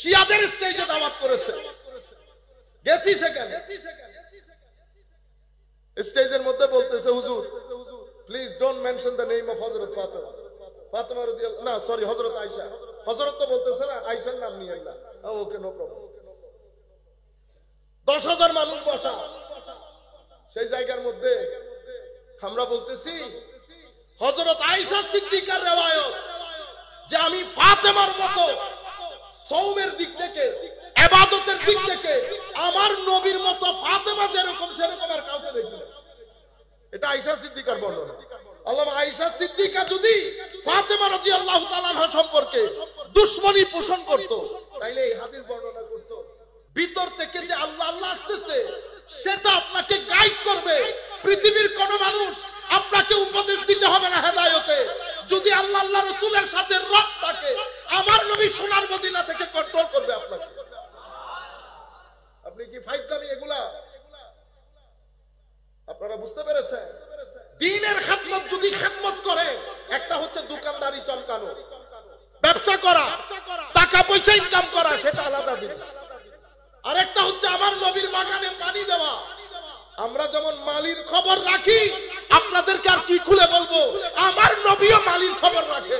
শিয়াদের স্টেজে দাওয়াত করেছে, গেছি সেখানে। স্টেজের মধ্যে বলতেছে, হুজুর please don't mention the name of হযরত ফাতেমা। ফাতেমা রাদিয়াল্লাহু, না সরি, হযরত আয়েশা। হযরত তো বলতেছে না, আয়েশার নাম নিয়েন না। ওকে, নো প্রবলেম। 10,000 মানুষ বসা সেই জায়গার মধ্যে আমরা বলতেছি হযরত আয়েশা সিদ্দিকার রিওয়ায়াত যে আমি ফাতেমার মতো সওমের দিক থেকে, ইবাদতের দিক থেকে আমার নবীর মতো ফাতেমা যেরকম সেরকম আর কাউকে দেখি না। এটা আয়েশা সিদ্দিকার বর্ণনা। আল্লামা আয়েশা সিদ্দিকা যদি ফাতেমা রাদিয়াল্লাহু তাআলা আনহা সম্পর্কে দুশমনী পোষণ করত, তাইলে এই হাদিস বর্ণনা করত। ভিতর থেকে যে আল্লাহ আল্লাহ আসতেছে সেটা আপনাকে গাইড করবে। পৃথিবীর কোন মানুষ আপনাকে উপদেশ দিতে হবে না হেদায়েতে। যদি আল্লাহ আল্লাহ রাসূলের সাথে রব থাকে, আমার নবী সোনার মদিনা থেকে কন্ট্রোল করবে আপনাকে। আপনি কি ফাইজলামি এগুলা আপনারা বুঝতে পেরেছেন? দ্বীনের খেদমত যদি খেদমত করে, একটা হচ্ছে দোকানদারি চমকানো, ব্যবসা করা, টাকা পয়সা ইনকাম করা, সেটা আলাদা জিনিস। আর একটা হচ্ছে আমার নবীর বাগানে পানি দেওয়া। আমরা যেমন মালির খবর রাখি, আপনাদেরকে আর কি খুলে বলবো, আমার নবীও মালির খবর রাখে।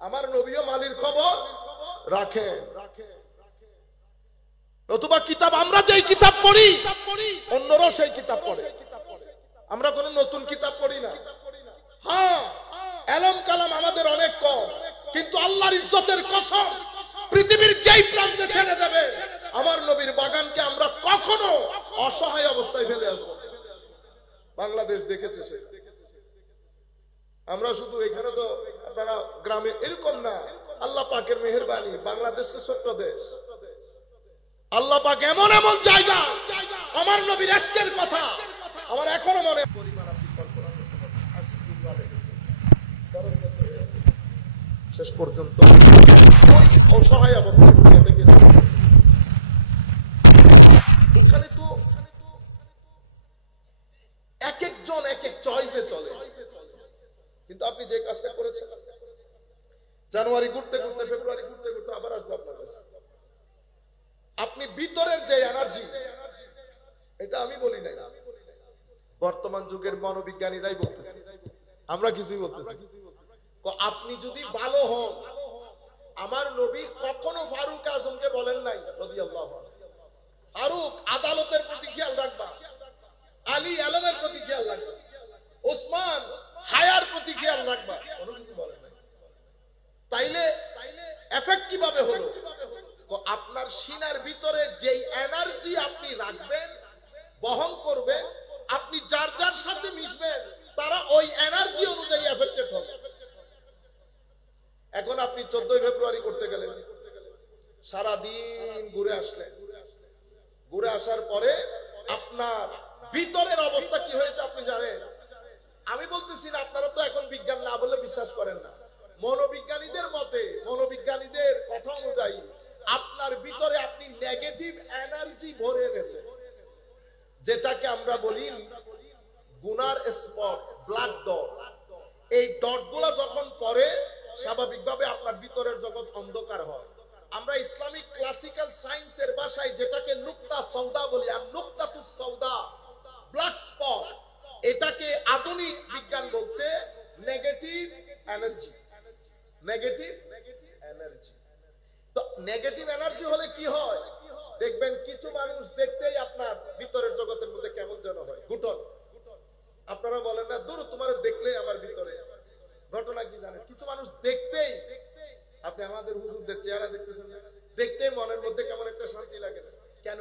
আমার নবীও মালির খবর রাখে। নতুবা কিতাব, আমরা যেই কিতাব পড়ি অন্যরাও সেই কিতাব পড়ে। আমরা কোন নতুন কিতাব পড়ি না। হ্যাঁ, এলম কালাম আমাদের অনেক কম, কিন্তু আল্লাহর ইজ্জতের কসম, পৃথিবীর যেই প্রান্তে ছেড়ে দেবে আমার নবীর বাগানকে আমরা কখনো অসহায় অবস্থায় ফেলে আসবো। বাংলাদেশ দেখেছে সে। আমরা শুধু এখানে তো আপনারা গ্রামে এরকম না, আল্লাহ পাকের মেহেরবানি। বাংলাদেশ তো ছোট্ট দেশ। আল্লাহ পাক এমন এমন জায়গা, আমার নবীর ইশকের কথা আমার এখনো মনে। শেষ পর্যন্ত অসহায় অবস্থায় দুনিয়াতে গেল। এখানে তো এক একজন এক এক চয়েসে চলে। কিন্তু আপনি যে কাজটা করেছেন, জানুয়ারি ঘুরতে ঘুরতে, ফেব্রুয়ারি ঘুরতে ঘুরতে আবার আসবো আপনার কাছে। আপনি ভিতরের যে এনার্জি, এটা আমি বলি নাই, বর্তমান যুগের মনোবিজ্ঞানীরাই বলতেছে, আমরা কিছুই বলতেছি। আপনি যদি ভালো হন, আমার নবী কখনো ফারুক আজমকে বলেন নাই রাদিয়াল্লাহু আনহু, ফারুক আদালতের প্রতি খেয়াল রাখবা, আলী আলমের প্রতি খেয়াল রাখবা, ওসমান হায়ার প্রতি খেয়াল রাখবা, কোনো কিছু বলেন নাই। তাইলে এফেক্ট কিভাবে হলো? আপনার সিনার ভিতরে যেই এনার্জি আপনি রাখবেন, বহন করবেন, আপনি যার যার সাথে মিশবেন, তারা ওই এনার্জি অনুযায়ী এফেক্টেড হবে। এখন আপনি 14 ফেব্রুয়ারি করতে গেলেন, সারাদিন ঘুরে আসলেন, ঘুরে আসার পরে আপনার ভিতরের অবস্থা কি হয়েছে আপনি জানেন? আমি বলতেছি না, আপনারা তো এখন বিজ্ঞান না বলে বিশ্বাস করেন না। মনোবিজ্ঞানীদের মতে, মনোবিজ্ঞানীদের কথা অনুযায়ী আপনার ভিতরে আপনি নেগেটিভ এনার্জি ভরে এনেছেন, যেটাকে আমরা বলি গুনার স্পট, ব্ল্যাক ডট। এই ডটগুলো যখন পড়ে, স্বাভাবিকভাবে আপনার ভিতরের জগৎ অন্ধকার হয়। আমরা ইসলামিক ক্লাসিক্যাল সায়েন্সের ভাষায় যেটাকে নুকতা সওদা বলি, আর নুকতাতুস সওদা, ব্ল্যাক স্পট, এটাকে আধুনিক বিজ্ঞান বলছে নেগেটিভ এনার্জি। Negative energy. তো নেগেটিভ এনার্জি হলে কি হয় দেখবেন, কিছু মানুষ দেখতেই আপনার ভিতরের জগতের মধ্যে কেমন যেন হয়, ঘুটন। আপনারা বলেন না, দূর তোমার দেখলেই আমার ভিতরে। ঘটনা কি জানেন? কিছু মানুষ দেখতেই, আপনি আমাদের হুজুরদের চেহারা দেখতেছেন, দেখতেই মনের মধ্যে কেমন একটা শান্তি লাগে। কেন?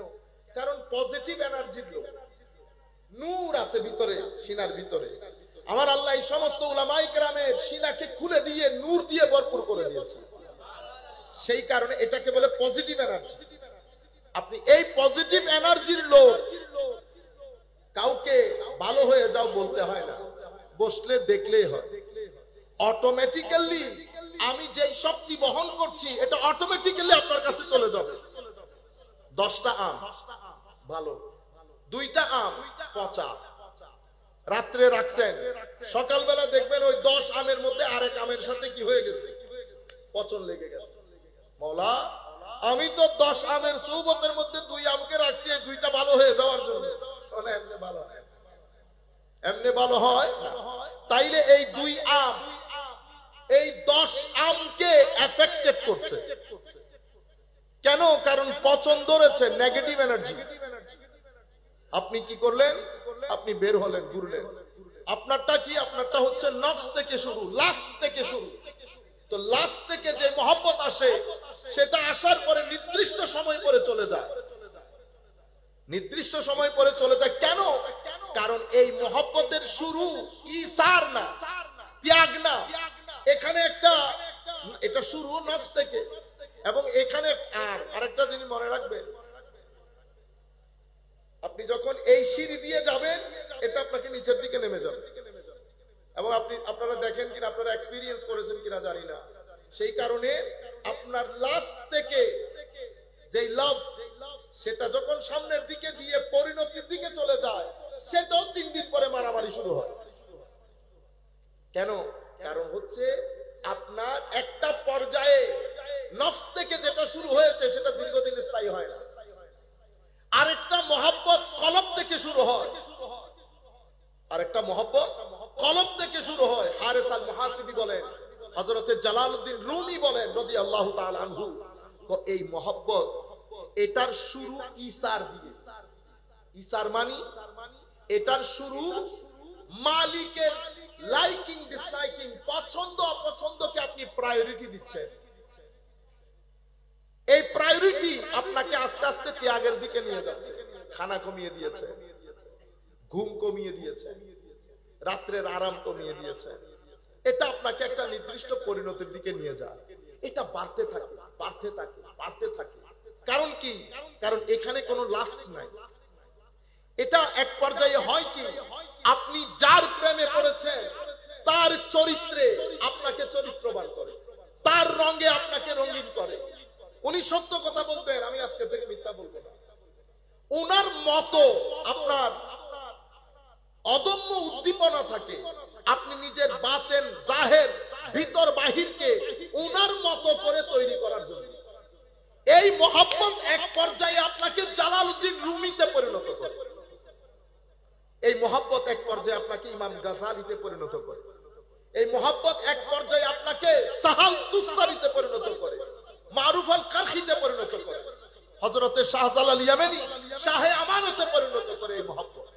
কারণ পজিটিভ এনার্জি, নূর আছে ভিতরে, সিনার ভিতরে। আমার আল্লাহ এই সমস্ত উলামায়ে কেরামের সিনাকে খুলে দিয়ে নূর দিয়ে ভরপুর করে দিয়েছে। সেই কারণে এটাকে বলে পজিটিভ এনার্জি। আপনি এই পজিটিভ এনার্জির লোক, কাউকে ভালো হয়ে যাও বলতে হয় না, বসলে দেখলেই হয়। অটোমেটিক্যালি আমি যেই শক্তি বহন করছি, এটা অটোমেটিক্যালি আপনার কাছে চলে যাবে। 10টা আম ভালো, 2টা আম পচা, রাত্রে রাখছেন, সকালবেলা দেখবেন ওই 10 আমের মধ্যে আরেক আমের সাথে কি হয়ে গেছে, পচন লেগে গেছে। মওলা আমি তো 10 আমের সৌবতের মধ্যে 2 আমকে রাখছি, এই 2টা ভালো হয়ে যাওয়ার জন্য। এমনি ভালো হয়, এমনি ভালো হয় না। তাইলে এই 2 আম এই 10 আমকে এফেক্টেড করছে কেন? কারণ পছন্দ রয়েছে নেগেটিভ এনার্জি। আপনি কি করলেন? আপনি বের হলেন, ঘুরলেন। আপনারটা কি? আপনারটা হচ্ছে নফস থেকে শুরু, লাস্ট থেকে শুরু। তো লাস্ট থেকে যে মহব্বত আসে, সেটা আসার পরে নির্দিষ্ট সময় পরে চলে যায়, নির্দিষ্ট সময় পরে চলে যায়। কেন? কারণ এই মহব্বতের শুরু ইসার না, ত্যাগ না। এখানে একটা, এটা শুরু নফস থেকে। এবং এখানে আরেকটা জিনিস মনে রাখবেন, আপনি যখন এই সিঁড়ি দিয়ে যাবেন, এটা আপনাকে নিচের দিকে নেমে যাবে। এবং আপনারা দেখেন কিনা, আপনারা এক্সপেরিয়েন্স করেছেন কিনা জানি না, সেই কারণে আপনার লাস্ট থেকে যেই লাভ, সেটা যখন সামনের দিকে গিয়ে পরিণতির দিকে চলে যায়, সেটাও 3 দিন পরে মারামারি শুরু হয়। কেন? কারণ হচ্ছে আপনার একটা পর্যায়ে নফস থেকে যেটা শুরু হয়েছে, সেটা দীর্ঘদিন স্থায়ী হয় না। আরেকটা মহব্বত কলব থেকে শুরু হয়, আরেকটা মহব্বত কলব থেকে শুরু হয়। হারিস আল মুহাসিবি বলেন, হযরতে জালালউদ্দিন রুমি বলেন রাদিয়াল্লাহু তাআলা আনহু, এই মহব্বত এটার শুরু ইসার দিয়ে। ইসার মানে এটার শুরু মালিকের লাইকিং ডিসলাইকিং, পছন্দ অপছন্দকে আপনি প্রায়োরিটি দিচ্ছেন। এই প্রায়োরিটি আপনাকে আস্তে আস্তে ত্যাগের দিকে নিয়ে যাচ্ছে। খানা কমিয়ে দিয়েছে, ঘুম কমিয়ে দিয়েছে, রাত্রের আরাম কমিয়ে দিয়েছে। এটা আপনাকে একটা নির্দিষ্ট পরিণতির দিকে নিয়ে যায়। এটা বাড়তে থাকে, বাড়তে থাকে, বাড়তে থাকে। কারণ কি? কারণ এখানে কোনো লাস্ট নাই। এটা এক পর্যায়ে হয় কি, আপনি যার প্রেমে পড়েছেন, তার চরিত্রে আপনাকে চরিত্রবান করে, তার রঙে আপনাকে রঙিন করে। উনি সত্য কথা বলবেন, আমি আজকে থেকে মিথ্যা বলবো না। উনার মতো আপনার অদম্য উদ্দীপনা থাকে, আপনি নিজের বাতেন জাহের ভিতর বাহিরকে উনার মতো করে তৈরি করার জন্য। এই মহব্বত এক পর্যায়ে আপনাকে জালালউদ্দিন রুমিতে পরিণত করে, এই মহব্বত এক পর্যায়ে আপনাকে ইমাম গাজালিতে পরিণত করে, এই মহব্বত এক পর্যায়ে আপনাকে সাহাল তুস্তারিতে পরিণত করে, মারুফ আল কারখিতে পরিণত করে, হযরতে শাহজালাল ইয়ামানি শাহে আমানতে পরিণত করে। এই মহব্বত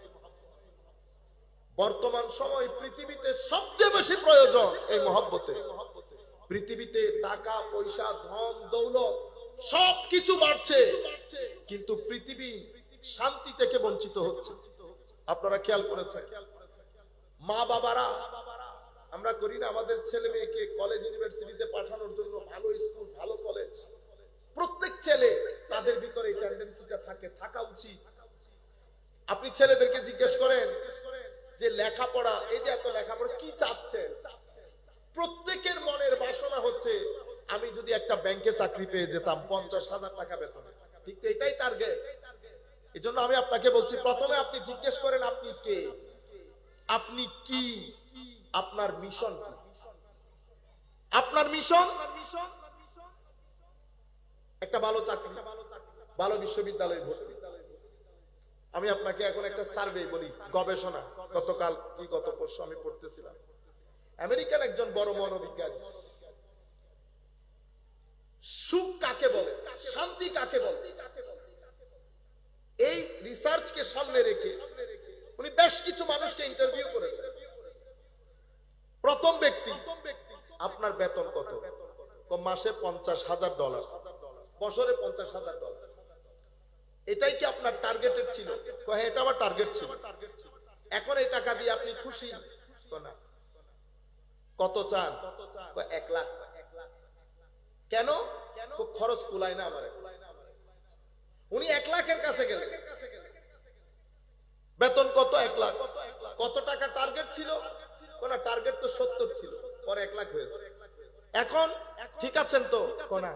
বর্তমান সময় পৃথিবীতে সবচেয়ে বেশি প্রয়োজন এই মহব্বতে। পৃথিবীতে টাকা পয়সা ধন দৌলত সবকিছু বাড়ছে, কিন্তু পৃথিবী শান্তি থেকে বঞ্চিত হচ্ছে। আপনারা খেয়াল করেছেন? মা বাবারা, আমরা করি না আমাদের ছেলে মেয়েকে কলেজ ইউনিভার্সিটিতে পাঠানোর জন্য, ভালো স্কুল ভালো কলেজ। প্রত্যেক ছেলে তাদের ভিতরে এই টেন্ডেন্সিটা থাকে, থাকা উচিত। আপনি ছেলেদেরকে জিজ্ঞেস করেন যে লেখাপড়া, এই যে এত লেখাপড়া কি চাচ্ছেন? প্রত্যেকের মনের বাসনা হচ্ছে আমি যদি একটা ব্যাংকে চাকরি পেয়ে যেতাম 50,000 টাকা বেতন। ঠিক তো, এটাই টার্গেট। এই জন্য আমি আপনাকে বলছি, প্রথমে আপনি জিজ্ঞেস করেন আপনি কে, আপনি কি, আপনার মিশন কি? আপনার মিশন একটা ভালো চাকরি, ভালো বিশ্ববিদ্যালয়ে ভর্তি। আমি আপনাকে এখন একটা সার্ভে বলি, গবেষণা। গতকাল কি গত পরশু আমি পড়তেছিলাম, আমেরিকার একজন বড় মনোবিজ্ঞানী সুখ কাকে বলে, শান্তি কাকে বলে, এই রিসার্চকে সামনে রেখে উনি বেশ কিছু মানুষকে ইন্টারভিউ করেছেন। প্রথম ব্যক্তি, আপনার বেতন কত? মাসে $50,000, বছরে $50,000। এটাই কি আপনার টার্গেটেড ছিল? হ্যাঁ, এটা আমার টার্গেট ছিল। এখন এই টাকা দিয়ে আপনি খুশি না? কত চান? 1 লাখ। কেন? খরচ কুলায় না আমার। উনি 1 লাখের কাছে গেলেন। বেতন কত? 1 লাখ। কত টাকা টার্গেট ছিল? কোন টার্গেট তো 70 ছিল, পরে 1 লাখ হয়েছে। এখন ঠিক আছেন তো? কোনা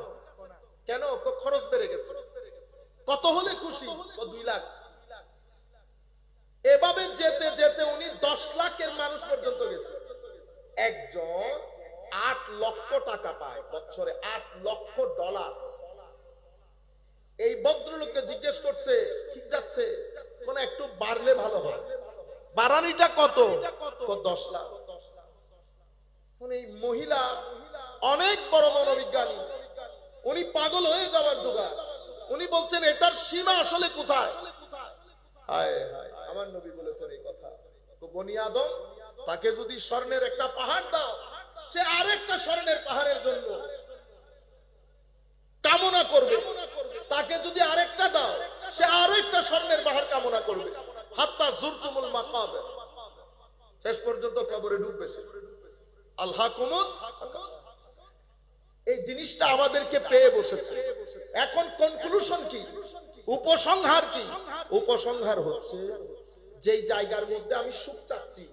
কেন? খরচ বেড়ে গেছে। কত হলে খুশি? 2 লাখ। এভাবে যেতে যেতে উনি 10 লাখের মানুষ পর্যন্ত গেছে। একজন $8 লক্ষ পায় বছরে, $8 লক্ষ। বাড়ানিটা কত? 10 লাখ। এই মহিলা অনেক বড় মনোবিজ্ঞানী, উনি পাগল হয়ে যাওয়ার জোগাড়। উনি বলছেন এটার সীমা আসলে কোথায়? হায় হায়, আমার নবী বলেছেন এই কথা, তো বনি আদম, তাকে যদি স্বর্ণের একটা পাহাড় দাও, সে আরেকটা স্বর্ণের পাহাড়ের জন্য কামনা করবে। তাকে যদি আরেকটা দাও, সে আরেকটা স্বর্ণের পাহাড় কামনা করবে। হাত্তা জুরতুমুল মাকাবির, শেষ পর্যন্ত কবরে ডুববে সে। আল্লাহকুমুত। এই জিনিসটা আমাদেরকে পেয়ে বসেছে। এখন কনক্লুশন কি? উপসংহার কি? উপসংহার হচ্ছে, যেই জায়গার মধ্যে আমি সুখ চাচ্ছি,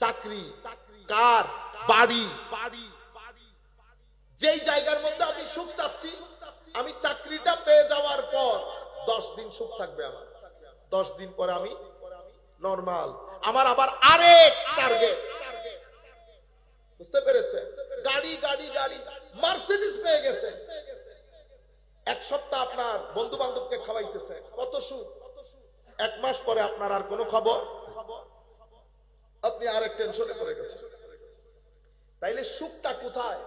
চাকরি, কার, বাড়ি, যেই জায়গার মধ্যে আমি সুখ চাচ্ছি, আমি চাকরিটা পেয়ে যাওয়ার পর 10 দিন সুখ থাকবে আমার। 10 দিন পরে আমি নরমাল, আমার আবার আরেক টার্গেট। বুঝতে পেরেছে? গাড়ি গাড়ি গাড়ি, মার্সিডিজ পেয়ে গেছে, এক সপ্তাহ আপনার বন্ধু বান্ধবকে খাওয়াইতেছে, কত সুখ। 1 মাস পরে আপনার আর কোনো খবর, আপনি আরেক টেনশনে পড়ে গেছেন। তাইলে সুখটা কোথায়?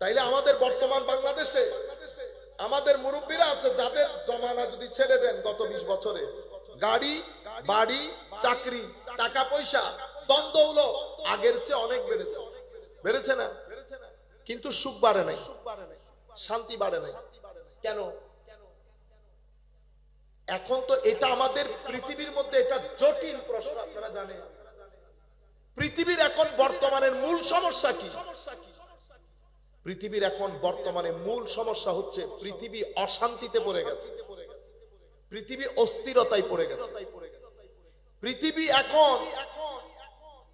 তাইলে আমাদের বর্তমান বাংলাদেশে আমাদের মুরব্বীরা আছে, যাদের জমানা যদি ছেড়ে দেন গত 20 বছরে, গাড়ি, বাড়ি, চাকরি, টাকা পয়সা, ধন দৌলত আগের চেয়ে অনেক বেড়েছে। বেড়েছে না? কিন্তু সুখ বাড়ে নাই, শান্তি বাড়ে নাই। কেন? এখন তো এটা আমাদের পৃথিবীর মধ্যে এটা জটিল প্রশ্ন। আপনারা জানেন পৃথিবীর এখন বর্তমানের মূল সমস্যা কি? পৃথিবীর এখন বর্তমানে মূল সমস্যা হচ্ছে পৃথিবী অশান্তিতে পড়ে গেছে, পৃথিবী অস্থিরতায় পড়ে গেছে। পৃথিবী এখন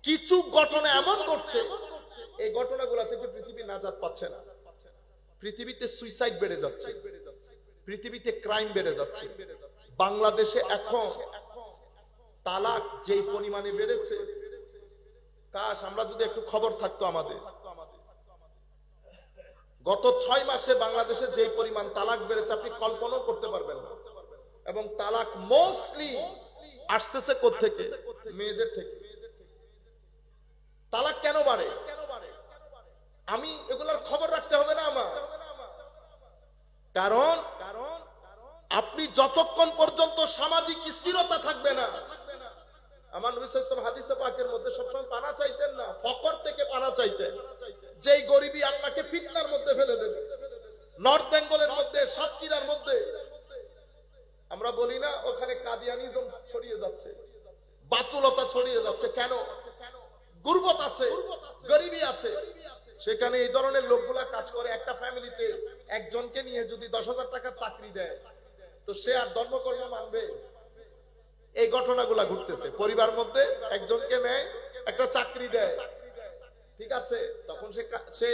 কিছু ঘটনা এমন ঘটছে, এই ঘটনাগুলো থেকে পৃথিবী নাজাত পাচ্ছে না। পৃথিবীতে সুইসাইড বেড়ে যাচ্ছে, পৃথিবীতে ক্রাইম বেড়ে যাচ্ছে। বাংলাদেশে এখন তালাক যেই পরিমাণে বেড়েছে, কাশ আমরা যদি একটু খবর থাকতো আমাদের। গত 6 মাসে বাংলাদেশে যেই পরিমাণ তালাক বেড়েছে আপনি কল্পনাও করতে পারবেন না। এবং তালাক মোস্টলি আসতেছে কোত্থেকে? মেয়েদের থেকে। তালাক কেন বাড়ে? আমি এগুলোর খবর রাখতে হবে না আমার। কারণ আপনি যতক্ষণ পর্যন্ত সামাজিক স্থিরতা থাকবে না, আমার নবী সাল্লাল্লাহু আলাইহি ওয়াসাল্লাম হাদিসে পাকের মধ্যে সবসময় পানা চাইতেন না, ফকর থেকে পানা চাইতেন। যেই গরিবী আপনাকে ফিতনার মধ্যে ফেলে দেবে। নর্থ বেঙ্গলের মধ্যে, সাতক্ষীরার মধ্যে আমরা বলি না, ওখানে কাদিয়ানিজম ছড়িয়ে যাচ্ছে, বাতুলতা ছড়িয়ে যাচ্ছে। কেন? গুরবত আছে, গরিবী আছে। সেখানে এই ধরনের লোকগুলা কাজ করে। একটা ফ্যামিলিতে একজনকে নিয়ে যদি 10,000 টাকা চাকরি দেয়, তো সে আর ধর্মকর্ম মানবে? এই ঘটনাগুলা ঘটতেছে। পরিবার মধ্যে একজনকে নেয়, একটা চাকরি দেয়, ঠিক আছে, তখন সে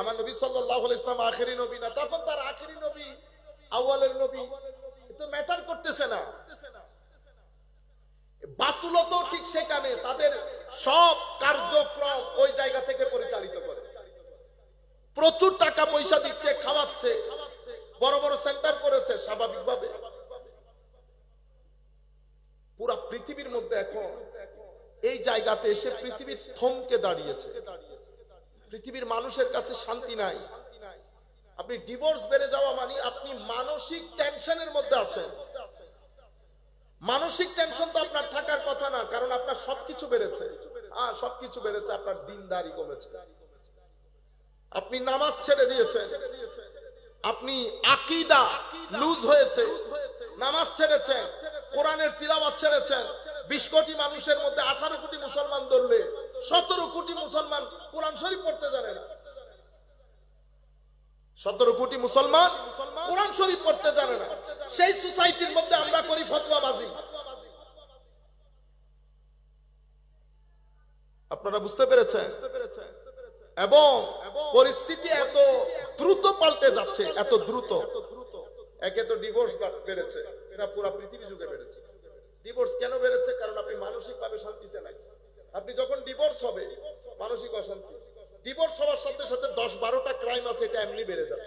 আমার নবী সাল্লাল্লাহু আলাইহি ওয়াসাল্লাম আখেরি নবী না, তখন তার আখেরি নবী আউয়ালের নবী, এটা ম্যাটার করতেছে না। বাতুলত ঠিক সেখানে তাদের সব কার্যক্রম ওই জায়গা থেকে পরিচালিত করে। প্রচুর টাকা পয়সা দিচ্ছে, খাওয়াচ্ছে, বড় বড় সেন্টার করেছে। স্বাভাবিকভাবে পুরা পৃথিবীর মধ্যে এখন এই জায়গাতে এসে পৃথিবী থমকে দাঁড়িয়েছে। পৃথিবীর মানুষের কাছে শান্তি নাই। আপনি ডিভোর্স বেড়ে যাওয়া মানে আপনি মানসিক টেনশনের মধ্যে আছেন। মানসিক টেনশন তো আপনার থাকার কথা না, কারণ আপনার সবকিছু বেড়েছে। সবকিছু বেড়েছে, আপনার দিনদারি কমেছে, আপনি নামাজ ছেড়ে দিয়েছেন, আপনি আকীদা লুজ হয়েছে, নামাজ ছেড়েছেন, কোরআনের তিলাওয়াত ছেড়েছেন। 20 কোটি মানুষের মধ্যে 18 কোটি মুসলমান ধরলে 17 কোটি মুসলমান কোরআন শরীফ পড়তে জানে না। 17 কোটি মুসলমান কোরআন শরীফ পড়তে জানে না। সেই সোসাইটির মধ্যে আমরা করি ফতোয়াবাজি। আপনারা বুঝতে পেরেছেন? এবং পরিস্থিতি এত দ্রুত পাল্টে যাচ্ছে, এত দ্রুত। একে তো ডিভোর্স বেড়েছে, এটা পুরো পৃথিবী যুগে বেড়েছে। ডিভোর্স কেন বেড়েছে? কারণ আপনি মানসিক ভাবে শান্তিতে নাই। আপনি যখন ডিভোর্স হবে, মানসিক অশান্তি। ডিভোর্স হওয়ার সাথে সাথে 10-12টা ক্রাইম আছে, এটা এমনি বেড়ে যাবে।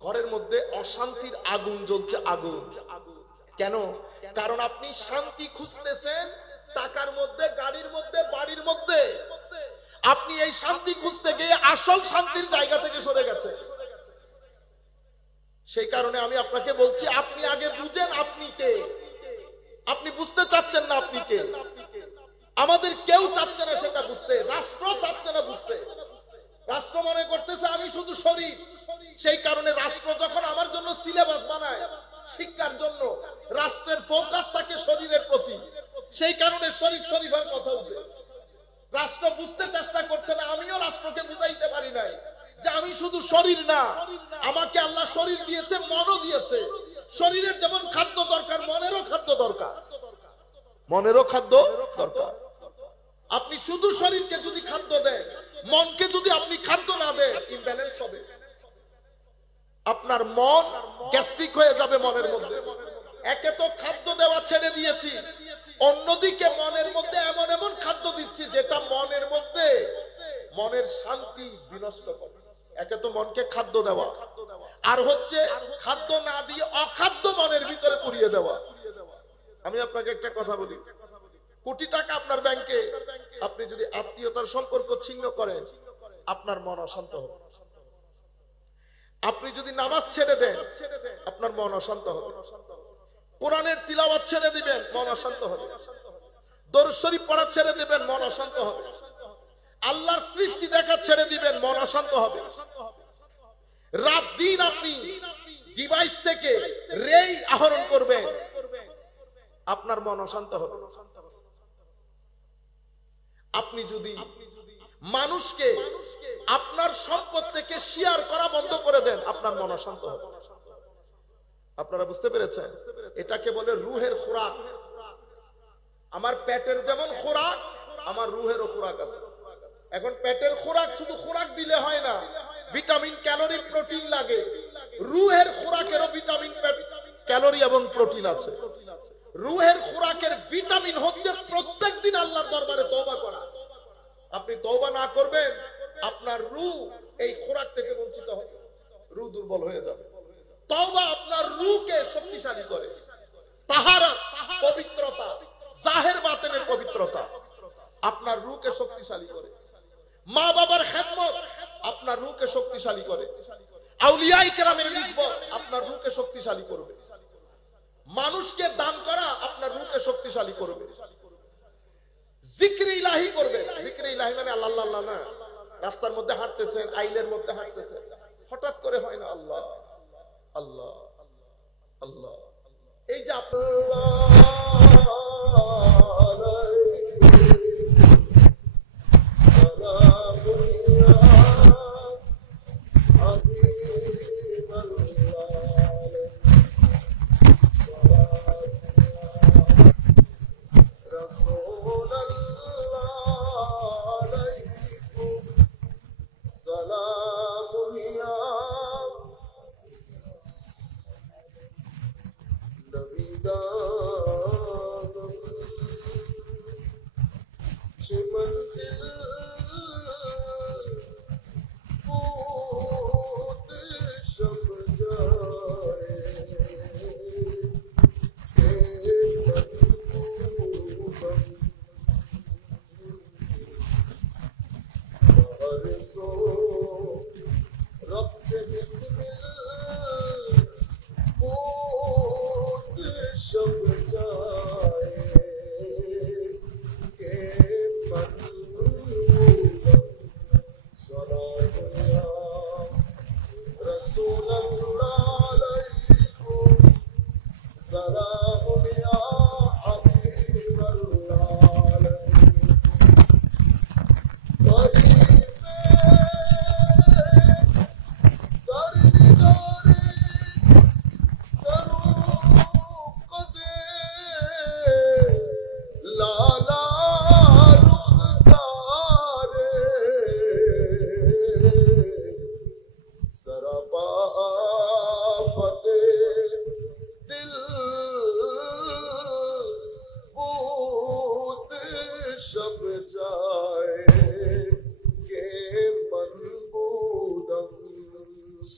ঘরের মধ্যে অশান্তির আগুন জ্বলছে, আগুন। কেন? কারণ আপনি শান্তি খুঁজতেছেন টাকার মধ্যে, গাড়ির মধ্যে, বাড়ির মধ্যে। আপনি এই শান্তি খুঁজতে গিয়ে আসল শান্তির জায়গা থেকে সরে গেছে। সেই কারণে আমি আপনাকে বলছি, আপনি আগে বুঝেন আপনি কে। আপনি বুঝতে চাচ্ছেন না আপনি কে। আমাদের কেউ চাচ্ছে না সেটা বুঝতে, রাষ্ট্র চাচ্ছে না বুঝতে। রাষ্ট্র মনে করতেছে আমি শুধু শরীর। সেই কারণে রাষ্ট্র যখন আমার জন্য সিলেবাস বানায় শিক্ষার জন্য, রাষ্ট্রের ফোকাস থাকে শরীরের প্রতি। সেই কারণে শরীফ শরীফের কথা উঠে। রাষ্ট্র বুঝতে চেষ্টা করছে না, আমিও রাষ্ট্রকে বুঝাইতে পারি নাই যে আমি শুধু শরীর না, আমাকে আল্লাহ শরীর দিয়েছে, মনও দিয়েছে। শরীরের যেমন খাদ্য দরকার, মনেরও খাদ্য দরকার, মনেরও খাদ্য দরকার। আপনি শুধু শরীরকে যদি খাদ্য দেন, মনকে যদি আপনি খাদ্য না দেন, ইমব্যালেন্স হবে। আপনার মন গ্যাস্ট্রিক হয়ে যাবে মনের মধ্যে। একে তো খাদ্য দেওয়া ছেড়ে দিয়েছি, অন্যদিকে মনের মধ্যে এমন এমন খাদ্য দিচ্ছি যেটা মনের মধ্যে মনের শান্তি বিনষ্ট করে। একে তো মনকে খাদ্য দেওয়া, আর হচ্ছে খাদ্য না দিয়ে অখাদ্য মনের ভিতরে পুরিয়ে দেওয়া। আমি আপনাকে একটা কথা বলি, কোটি টাকা আপনার ব্যাংকে, আপনি যদি আত্মীয়তার সম্পর্ক ছিন্ন করেন, আপনার মন অশান্ত হবে। আপনি যদি নামাজ ছেড়ে দেন, আপনার মন অশান্ত হবে। কোরআনের তিলাওয়াত ছেড়ে দিবেন, মন অশান্ত হবে। দরুদ শরীফ পড়া ছেড়ে দিবেন, মন অশান্ত হবে। আল্লাহর সৃষ্টি দেখা ছেড়ে দিবেন, মন অশান্ত হবে। রাত দিন আপনি ডিভাইস থেকে রেই আহরণ করবেন, আপনার মন অশান্ত হবে। আপনি যদি মানুষকে আপনার সম্পদ থেকে শেয়ার করা বন্ধ করে দেন, আপনার মন অশান্ত হবে। আপনারা বুঝতে পেরেছেন? এটাকে বলে রুহের খোরাক। আমার পেটের যেমন খোরাক, আমার রুহেরও খোরাক আছে। এখন পেটের খোরাক শুধু খোরাক দিলে হয় না, ভিটামিন, ক্যালোরি, প্রোটিন লাগে। রুহের খোরাকেরও ভিটামিন, ক্যালোরি এবং প্রোটিন আছে। রুহের খোরাকের ভিটামিন হচ্ছে প্রত্যেকদিন আল্লাহর দরবারে তওবা করা। আপনি তওবা না করবেন, আপনার রূহ এই খোরাক থেকে বঞ্চিত হবে, রূহ দুর্বল হয়ে যাবে। তওবা আপনার রূহকে শক্তিশালী করে। তাহারাত, পবিত্রতা, জাহের বাতেনের পবিত্রতা আপনার রূহকে শক্তিশালী করে। মা বাবার খেদমত আপনার রূহকে শক্তিশালী করে। আউলিয়ায়ে কেরামের নিসবত আপনার রূহকে শক্তিশালী করবে। মানুষকে দান করা আপনার রূহকে শক্তিশালী করবে। জিক্রে ইলাহি করবে। জিক্রে ইলাহি মানে আল্লাহ আল্লাহ না। রাস্তার মধ্যে হাঁটতেছেন, আইলের মধ্যে হাঁটতেছেন, হঠাৎ করে হয় না আল্লাহ আল্লাহ আল্লাহ। এই যে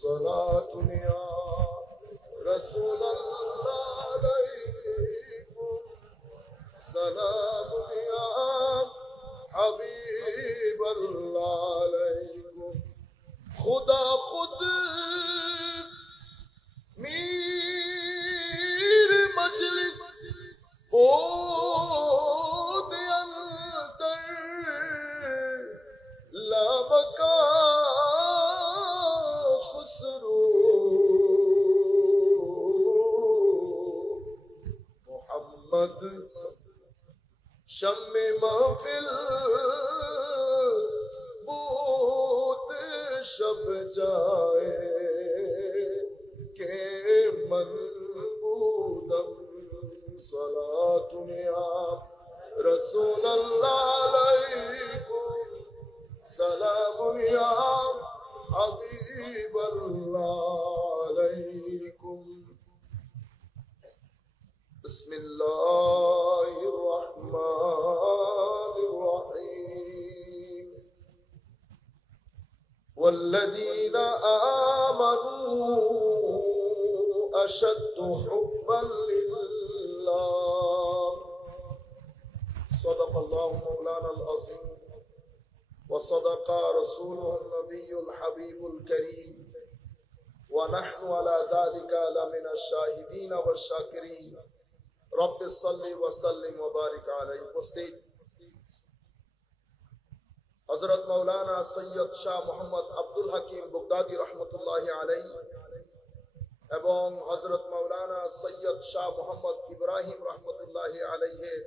صلاة يا رسول الله عليك سلام يا حبيب الله عليكم خدا خود میر مجلس بود اندر لابکا خسرو محمد شم محفل بود شب جائے کہ من بودم صلاة یا رسول اللہ علیکم سلام یا حبیب اللہ علیکم بسم اللہ الرحمن الرحیم والذین آمنوا أشد حبا لله صدق الله مولانا العظيم وصدق رسوله النبي الحبيب الكريم ونحن على ذلك لمن الشاهدين والشاكرين رب صل وسلم وبارك عليه উপস্থিত হযরত মাওলানা সৈয়দ শাহ মোহাম্মদ আব্দুল হাকিম বগদাদি রাহমাতুল্লাহি আলাইহি এবং হযরত মাওলানা সৈয়দ শাহ মোহাম্মদ ইব্রাহিম রাহমাতুল্লাহি আলাইহির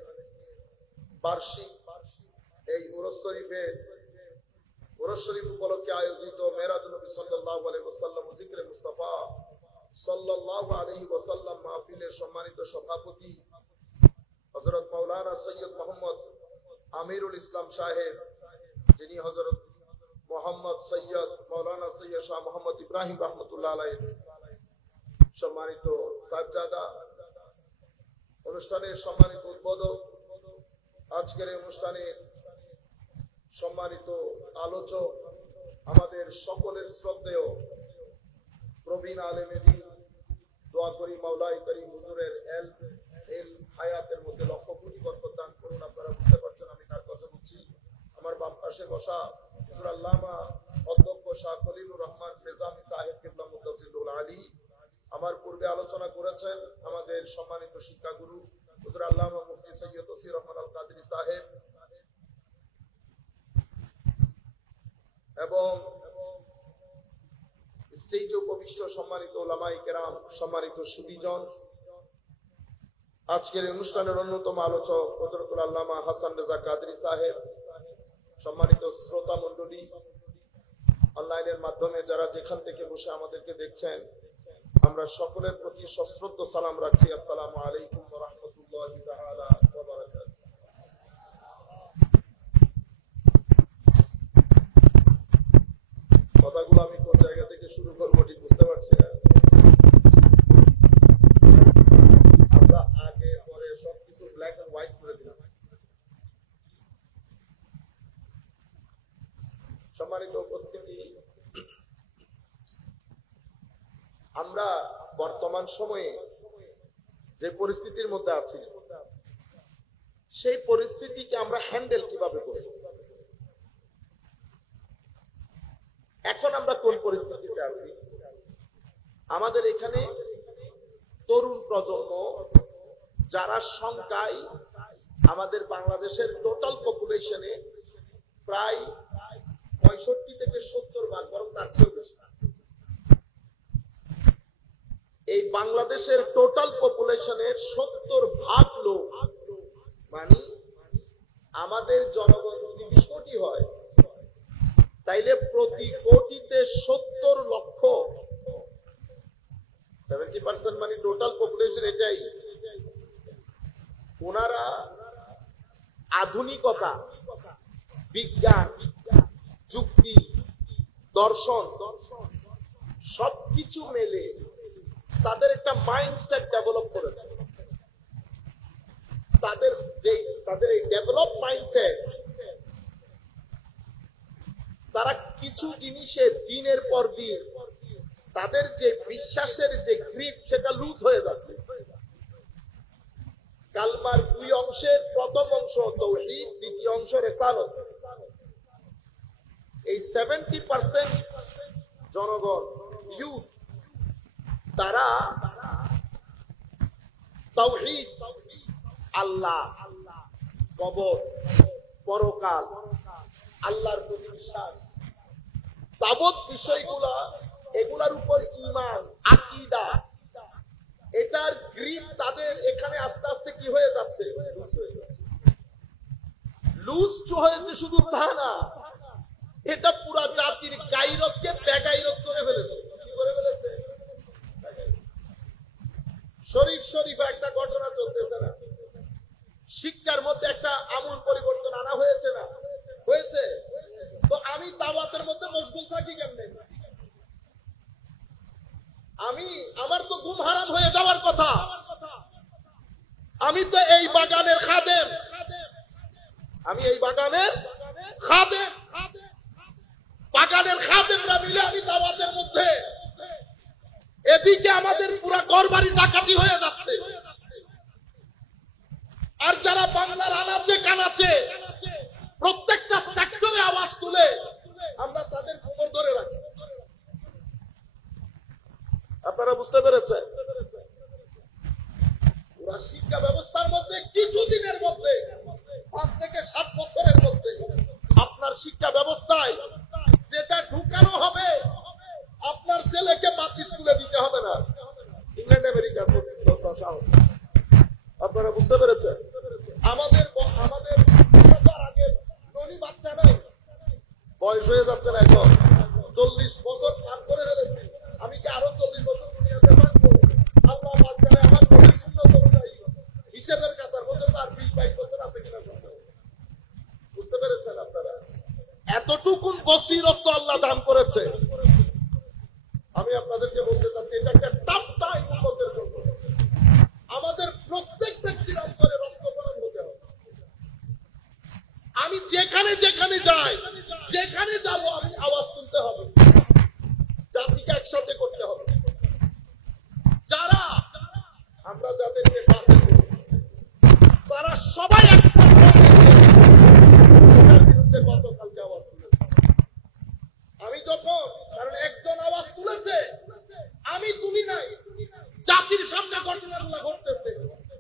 বার্ষিক এই উরস শরীফ উপলক্ষে আয়োজিত মেরাজুন নবী সাল্লাল্লাহু আলাইহি ওয়াসাল্লাম জিকরে মুস্তাফা সাল্লাল্লাহু আলাইহি ওয়াসাল্লাম মাহফিলের সম্মানিত সভাপতি হযরত মাওলানা সৈয়দ মোহাম্মদ আমিরুল ইসলাম সাহেব, যিনি হযরত মোহাম্মদ সৈয়দ মাওলানা সৈয়দ শাহ মোহাম্মদ ইব্রাহিম রাহমাতুল্লাহ আলাইহি সম্মানিত সাজ্জাদা, অনুষ্ঠানের সম্মানিত উদ্বোধক, আজকের অনুষ্ঠানের সম্মানিত আলোচক, আমাদের সকলের শ্রদ্ধেয় প্রবীণ আলেমে দ্বীন, দোয়া করি মাওলাই করিম হুজুরের এল হায়াতের মধ্যে লক্ষ কোটি বরকত দান করুন। আপনারা বুঝতে পারছেন আমি কার কথা বলছি। আমার বাম পাশে বসা হুজুর আল্লামা অধ্যক্ষ শাহ খলিলুর রহমান নিজামী সাহেব কিবলা মুতাসিলুল আলী, আমার পূর্বে আলোচনা করেছেন আমাদের সম্মানিত শিক্ষাগুরু হুজুর আল্লামা মুফতি সৈয়দ ওসি রহমান আল কাদরি সাহেব, এবং স্টেজে উপবিষ্ট সম্মানিত উলামায়ে কেরাম, সম্মানিত সুধীজন। আজকের অনুষ্ঠানের অন্যতম আলোচক হযরতুল আল্লামা হাসান রেজা কাদরি সাহেব, সম্মানিত শ্রোতা মণ্ডলী, অনলাইনের মাধ্যমে যারা যেখান থেকে বসে আমাদেরকে দেখছেন, আমরা সকলের প্রতি সশ্রদ্ধ সালাম রাখছি। আসসালামু আলাইকুম ওয়া রাহমাতুল্লাহি তাআলা ওয়া বারাকাতুহু। কথাগুলো আমি কোন জায়গা থেকে শুরু করবো ঠিক বুঝতে পারছি না। আমরা আগে পরে সবকিছু ব্ল্যাক এন্ড হোয়াইট করে দিলাম। সম্মানিত উপস্থিতি, আমরা বর্তমান সময়ে যে পরিস্থিতির মধ্যে আছি, সেই পরিস্থিতিকে আমরা হ্যান্ডেল কিভাবে করব? এখন আমরা কোন পরিস্থিতিতে আছি? আমাদের এখানে তরুণ প্রজন্ম, যারা সংখ্যায় আমাদের বাংলাদেশের টোটাল পপুলেশনে প্রায় 65 থেকে 70 ভাগ, বরং তার চেয়েও বেশি। এই বাংলাদেশের টোটাল পপুলেশনের 70 ভাগ লোক, মানে আমাদের জনগণ যদি 20 কোটি হয়, তাইলে প্রতি কোটিতে 70 লক্ষ, 70% মানে টোটাল পপুলেশন এটাই। ওনারা আধুনিকতা, বিজ্ঞান, যুক্তি, দর্শন সবকিছু মেলে তাদের একটা মাইন্ডসেট ডেভেলপ করেছে। তাদের এই ডেভেলপ মাইন্ডসেট, তারা কিছু জিনিসে দিনের পর দিন তাদের যে বিশ্বাসের যে গ্রিপ, সেটা লুজ হয়ে যাচ্ছে। কালমার দুই অংশের প্রথম অংশ তাওহীদ, দ্বিতীয় অংশ রিসালাত। এই 70% জনগণ, ইউথ, তারা তাওহীদ, আল্লাহ, কবর, পরকাল, আল্লাহর প্রতি বিশ্বাস, তাবৎ বিষয়গুলা, এগুলার উপর ঈমান, আকীদা, এটার গ্রিপ তাদের এখানে আস্তে আস্তে কি হয়ে যাচ্ছে, লুজ হয়েছে। শুধু তা না, এটা পুরা জাতির গায়রতকে বেগায়রত করে ফেলেছে। কি করে ফেলেছে? শরীফ একটা ঘটনা চলতেছে না, শিক্ষার মধ্যে একটা আমূল পরিবর্তন আনা হয়েছে না? হয়েছে। তো আমি দাওয়াতের মধ্যে মশগুল থাকি কেমনে? আমার তো ঘুম হারাম হয়ে যাওয়ার কথা। আমি তো এই বাগানের খাদেম, আমি এই বাগানের খাদেম। বাগানের খাদেমরা মিলে আমি দাওয়াতের মধ্যে, এদিকে আমাদের পুরা ঘরবাড়ি ডাকাতি হয়ে যাচ্ছে। আর যারা বাংলার আনাচে কানাচে প্রত্যেকটা সেক্টরে আওয়াজ তুলে, আমরা তাদের খবর ধরে রাখি। আপনারা বুঝতে পেরেছেন? পুরা শিক্ষা ব্যবস্থার মধ্যে কিছুদিনের মধ্যে, 5 থেকে 7 বছরের মধ্যে আপনার শিক্ষা ব্যবস্থায় যেটা ঢুকানো হবে, আপনার ছেলেকে বাতি স্কুলে দিতে হবে না। ইংল্যান্ড আমেরিকা, আপনারা বুঝতে পেরেছেন? আমাদের আগে ননি বাচ্চা নাই, বয়স হয়ে যাচ্ছে না, এখন 40 বছর পার করে ফেলেছি। আমি কি আরো 40 বছর দুনিয়াতে থাকবো? আল্লাহ বাচ্চারা আমার সুন্নত অনুযায়ী হিসেবের কাতার মধ্যে তার 20-22 বছর আছে কিনা। বুঝতে পেরেছেন আপনারা? এতটুকুন বসিরত আল্লাহ দান করেছে। আমি আপনাদেরকে বলতে চাচ্ছি, এটা একটা টাফ টাইম উম্মতের জন্য। আমাদের প্রত্যেক ব্যক্তির অন্তরে রক্তকরণ হতে হবে। আমি যেখানে যেখানে যাই, যেখানে যাব, আমি আওয়াজ তুলতে হবে, জাতিকে একসাথে করতে হবে। যারা আমরা যাদেরকে বাতিল করি, তারা সবাই একটা বিরুদ্ধে গতকালকে আওয়াজ তুলেছে। আমি যখন, কারণ একজন আওয়াজ তুলেছে, আমি তুলি নাই, জাতির সামনে ঘটনাগুলো ঘটতেছে।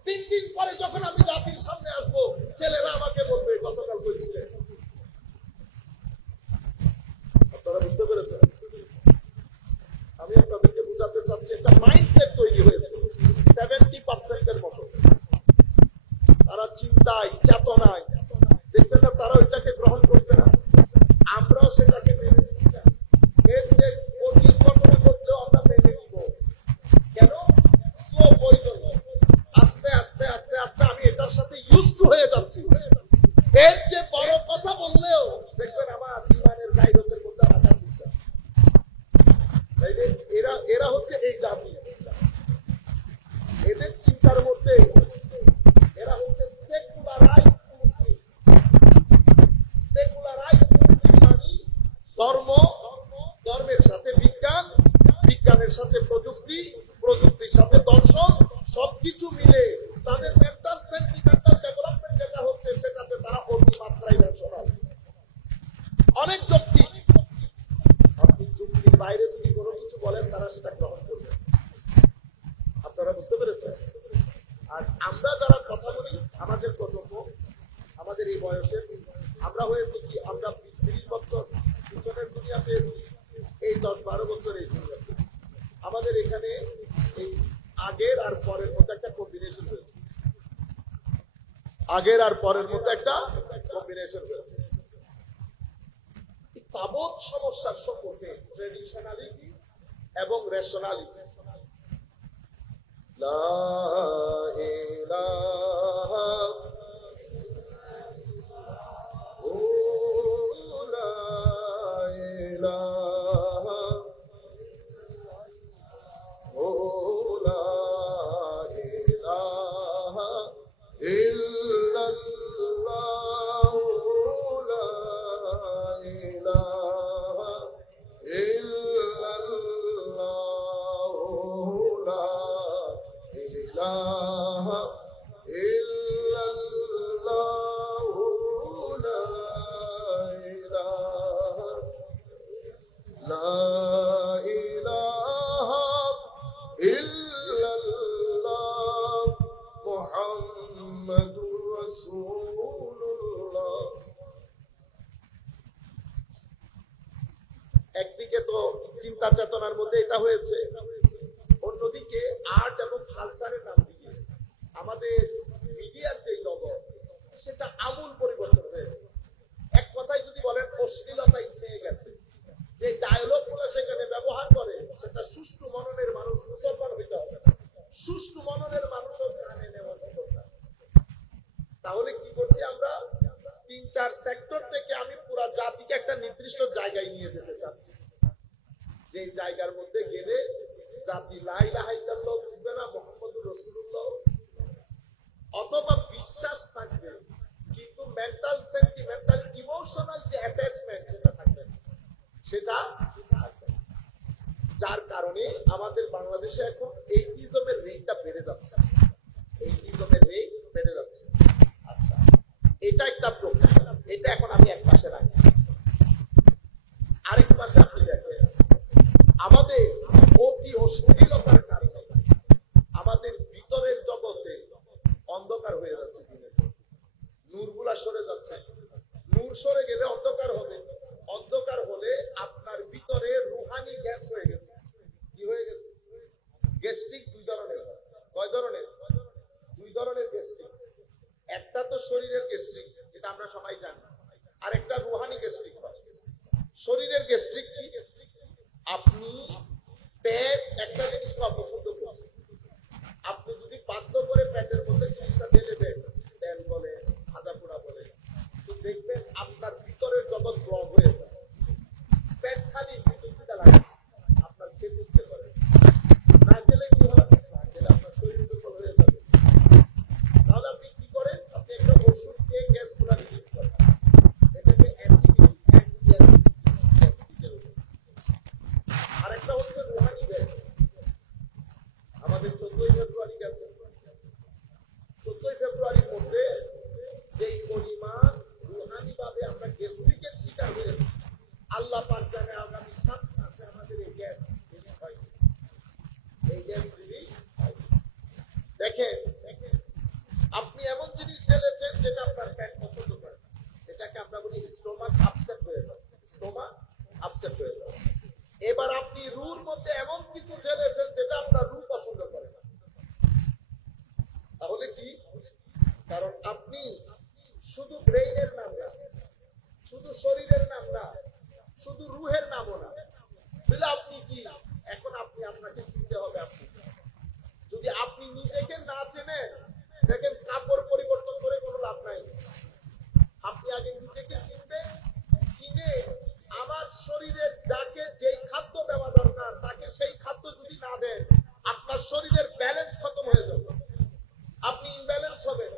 3 দিন পরে যখন আমি জাতির সামনে আসবো, ছেলেরা আমাকে বলবে গতকাল বলছিলেন। আপনারা বুঝতে পেরেছেন? আমি আপনাদেরকে বুঝাতে চাচ্ছি, একটা মাইন্ডসেট তৈরি হয়েছে 70% এর মতো। তারা চিন্তায়, চেতনায়, দেখছেন না, তারা ওইটাকে গ্রহণ করছে না, আমরাও সেটাকে মেনে নিচ্ছি না। এর যে অতীত ঘটনা ঘটলেও আমরা মেনে নিব। কেন? Slow poison. আস্তে আস্তে আস্তে আস্তে আমি এটার সাথে ইউজড হয়ে যাচ্ছি। এর যে বড় কথা বললেও দেখবেন আমার ইমানের গায়রতের মধ্যে আঘাত দিচ্ছে। এরা হচ্ছে এই জাতি। এদের চিন্তার মধ্যে এরা হচ্ছে সেকুলারাইজ মুসলিম। সেকুলারাইজ মুসলিম মানে ধর্মের সাথে বিজ্ঞান, বিজ্ঞানের সাথে প্রযুক্তি, প্রযুক্তির সাথে দর্শন, সবকিছু মিলে তাদের মেন্টাল সেন্টিমেন্টাল ডেভেলপমেন্ট যেটা হচ্ছে, সেটাতে তারা অতিমাত্রায় ন্যাচারাল। অনেক যুক্তি, আপনি যুক্তির বাইরে যদি কোনো কিছু বলেন, তারা সেটা গ্রহণ করবে। আপনারা বুঝতে পেরেছেন? আর আমরা যারা কথা বলি, আমাদের প্রজন্ম, আমাদের এই বয়সে, আমরা হয়েছে কি, আমরা 20-30 বছর পিছনের দুনিয়া পেয়েছি, এই 10-12 বছর এই দুনিয়া পেয়েছি। আমাদের এখানে এই আগের আর পরের মধ্যে একটা কম্বিনেশন হয়েছে। আগের আর পরের মধ্যে একটা কম্বিনেশন হয়েছে। তাবৎ সমস্যার সম্পর্কে ট্রেডিশনালিটি এবং রেশনালিটি। লা ইলাহা ইল্লাল্লাহু লা ইলাহা লা ইলাহা ইল্লাল্লাহ মুহাম্মাদুর রাসূলুল্লাহ। একদিকে তো চিন্তা চেতনার মধ্যে এটা হয়েছে, অন্যদিকে আর্ট এবং কালচারের নাম দিয়ে আমাদের মিডিয়ার যে জগৎ সেটা আমূল পরিবর্তন হয়েছে। এক কথায় যদি বলেন অশ্লীলতাই ছেয়ে গেছে। যে ডায়লগ গুলো সেখানে ব্যবহার করে সেটা সুষ্ঠু মননের মানুষ মুসলমান হইতে হবে না, সুষ্ঠু মননের মানুষও কানে নেওয়ার দরকার। তাহলে কি করছি আমরা? 3-4 সেক্টর থেকে আমি পুরো জাতিকে একটা নির্দিষ্ট জায়গায় নিয়ে যেতে চাচ্ছি, যে জায়গার মধ্যে গেলে জাতি লা ইলাহা ইল্লাল্লাহ বুঝবে না, মুহাম্মদুর রাসূলুল্লাহ, অথবা বিশ্বাস থাকবে কিন্তু মেন্টাল সেন্টিমেন্টাল ইমোশনাল যে অ্যাটাচমেন্ট সেটা থাকবে, সেটা থাকবে। যার কারণে আমাদের বাংলাদেশে এখন এইটিজমের রেটটা বেড়ে যাচ্ছে, এইটিজমের রেট বেড়ে যাচ্ছে। আচ্ছা, এটা একটা প্রকার, এটা এখন আমি এক পাশে রাখি। আরেক পাশে আপনি দেখেন আমাদের অতি অশ্লীলতার কারণে আমাদের ভিতরের জগতে অন্ধকার হয়ে যাচ্ছে, নূরগুলা সরে যাচ্ছে। নূর সরে গেলে অন্ধকার হবে, অন্ধকার হলে আপনার ভিতরে রুহানি গ্যাস হয়ে গেছে। কি হয়ে গেছে? গ্যাস্ট্রিক 2 ধরনের। কয় ধরনের? 2 ধরনের গ্যাস্ট্রিক। একটা তো শরীরের গ্যাস্ট্রিক, এটা আমরা সবাই জানি, আর একটা রুহানি গ্যাস্ট্রিক হয়। শরীরের গ্যাস্ট্রিক কি? আপনি পেট একটা জিনিস অপছন্দ করছেন, আপনি যদি বাধ্য করে পেটের মধ্যে জিনিসটা ঢেলে দেন, তেল বলে ভাজা পোড়া বলে, তো দেখবেন আপনার ভিতরের জগৎ ব্লক হয়ে যায়, পেট খালি বিদ্যুৎটা লাগে, আপনার খেতে ইচ্ছে করে না, গেলে কি হয়? না গেলে আপনার শরীর দুর্বল হয়ে যাবে। তাহলে আপনি কি করেন? আপনি একটা ওষুধ দিয়ে গ্যাস গুলা রিলিজ করেন, এটাকে অ্যাসিডিক আর একটা হচ্ছে রুহানি গ্যাস। আমাদের 14 ফেব্রুয়ারি গেছে, 14 ফেব্রুয়ারির মধ্যে যেই পরিমাণ রুহানি ভাবে আমরা গ্যাস্ট্রিকের শিকার হয়েছি, আল্লাহ পাক জানে আগামী 7 মাসে আমাদের এই গ্যাস রিলিজ হয়, এই গ্যাস রিলিজ হয়। দেখেন আপনি এমন জিনিস ঢেলেছেন যেটা আপনার পেট পছন্দ করে, এটাকে আমরা বলি স্টোমাক আপসেট হয়ে যায়, স্টোমাক আপসেট হয়ে যায়। এবার আপনি রুর মধ্যে এমন কিছু ঢেলেছেন যেটা আপনার রু পছন্দ করে না, তাহলে কি? কারণ আপনি শুধু ব্রেইনের নাম না, শুধু শরীরের নাম না, শুধু রুহের নামও না, তাহলে আপনি কি? এখন আপনি আপনাকে চিনতে হবে। আপনি যদি আপনি নিজেকে না চেনেন, দেখেন কাপড় পরিবর্তন করে কোনো লাভ নাই। আপনি আগে নিজেকে চিনবেন, চিনে আমার শরীরের যাকে যেই খাদ্য দেওয়া দরকার তাকে সেই খাদ্য যদি না দেন, আপনার শরীরের ব্যালেন্স খতম হয়ে যাবে, আপনি ইমব্যালেন্স হবেন।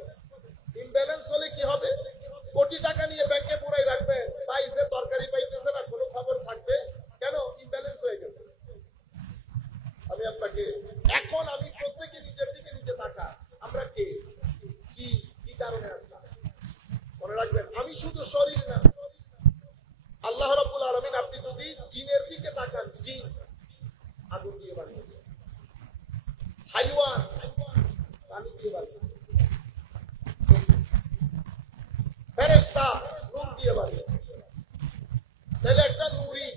ইমব্যালেন্স হলে কি হবে? কোটি টাকা নিয়ে ব্যাংকে পুরাই রাখবেন, তাই যে তরকারি পাইতেছে না, কোনো খবর থাকবে কেন? ইমব্যালেন্স হয়ে গেছে। আমি আপনাকে এখন আমি প্রত্যেকে নিজের দিকে নিজে তাকা, আমরা কে, কি কি কারণে আসলাম মনে রাখবেন। আমি শুধু শরীর না, আল্লাহ রাব্বুল আলামিন আপনি যদি জিনের দিকে তাকান, জিন আগুন দিয়ে বানিয়েছে, হাইওয়ান পানি দিয়ে বানিয়েছে, ফেরেশতা নূর দিয়ে বানিয়েছে। তাহলে একটা নূরি,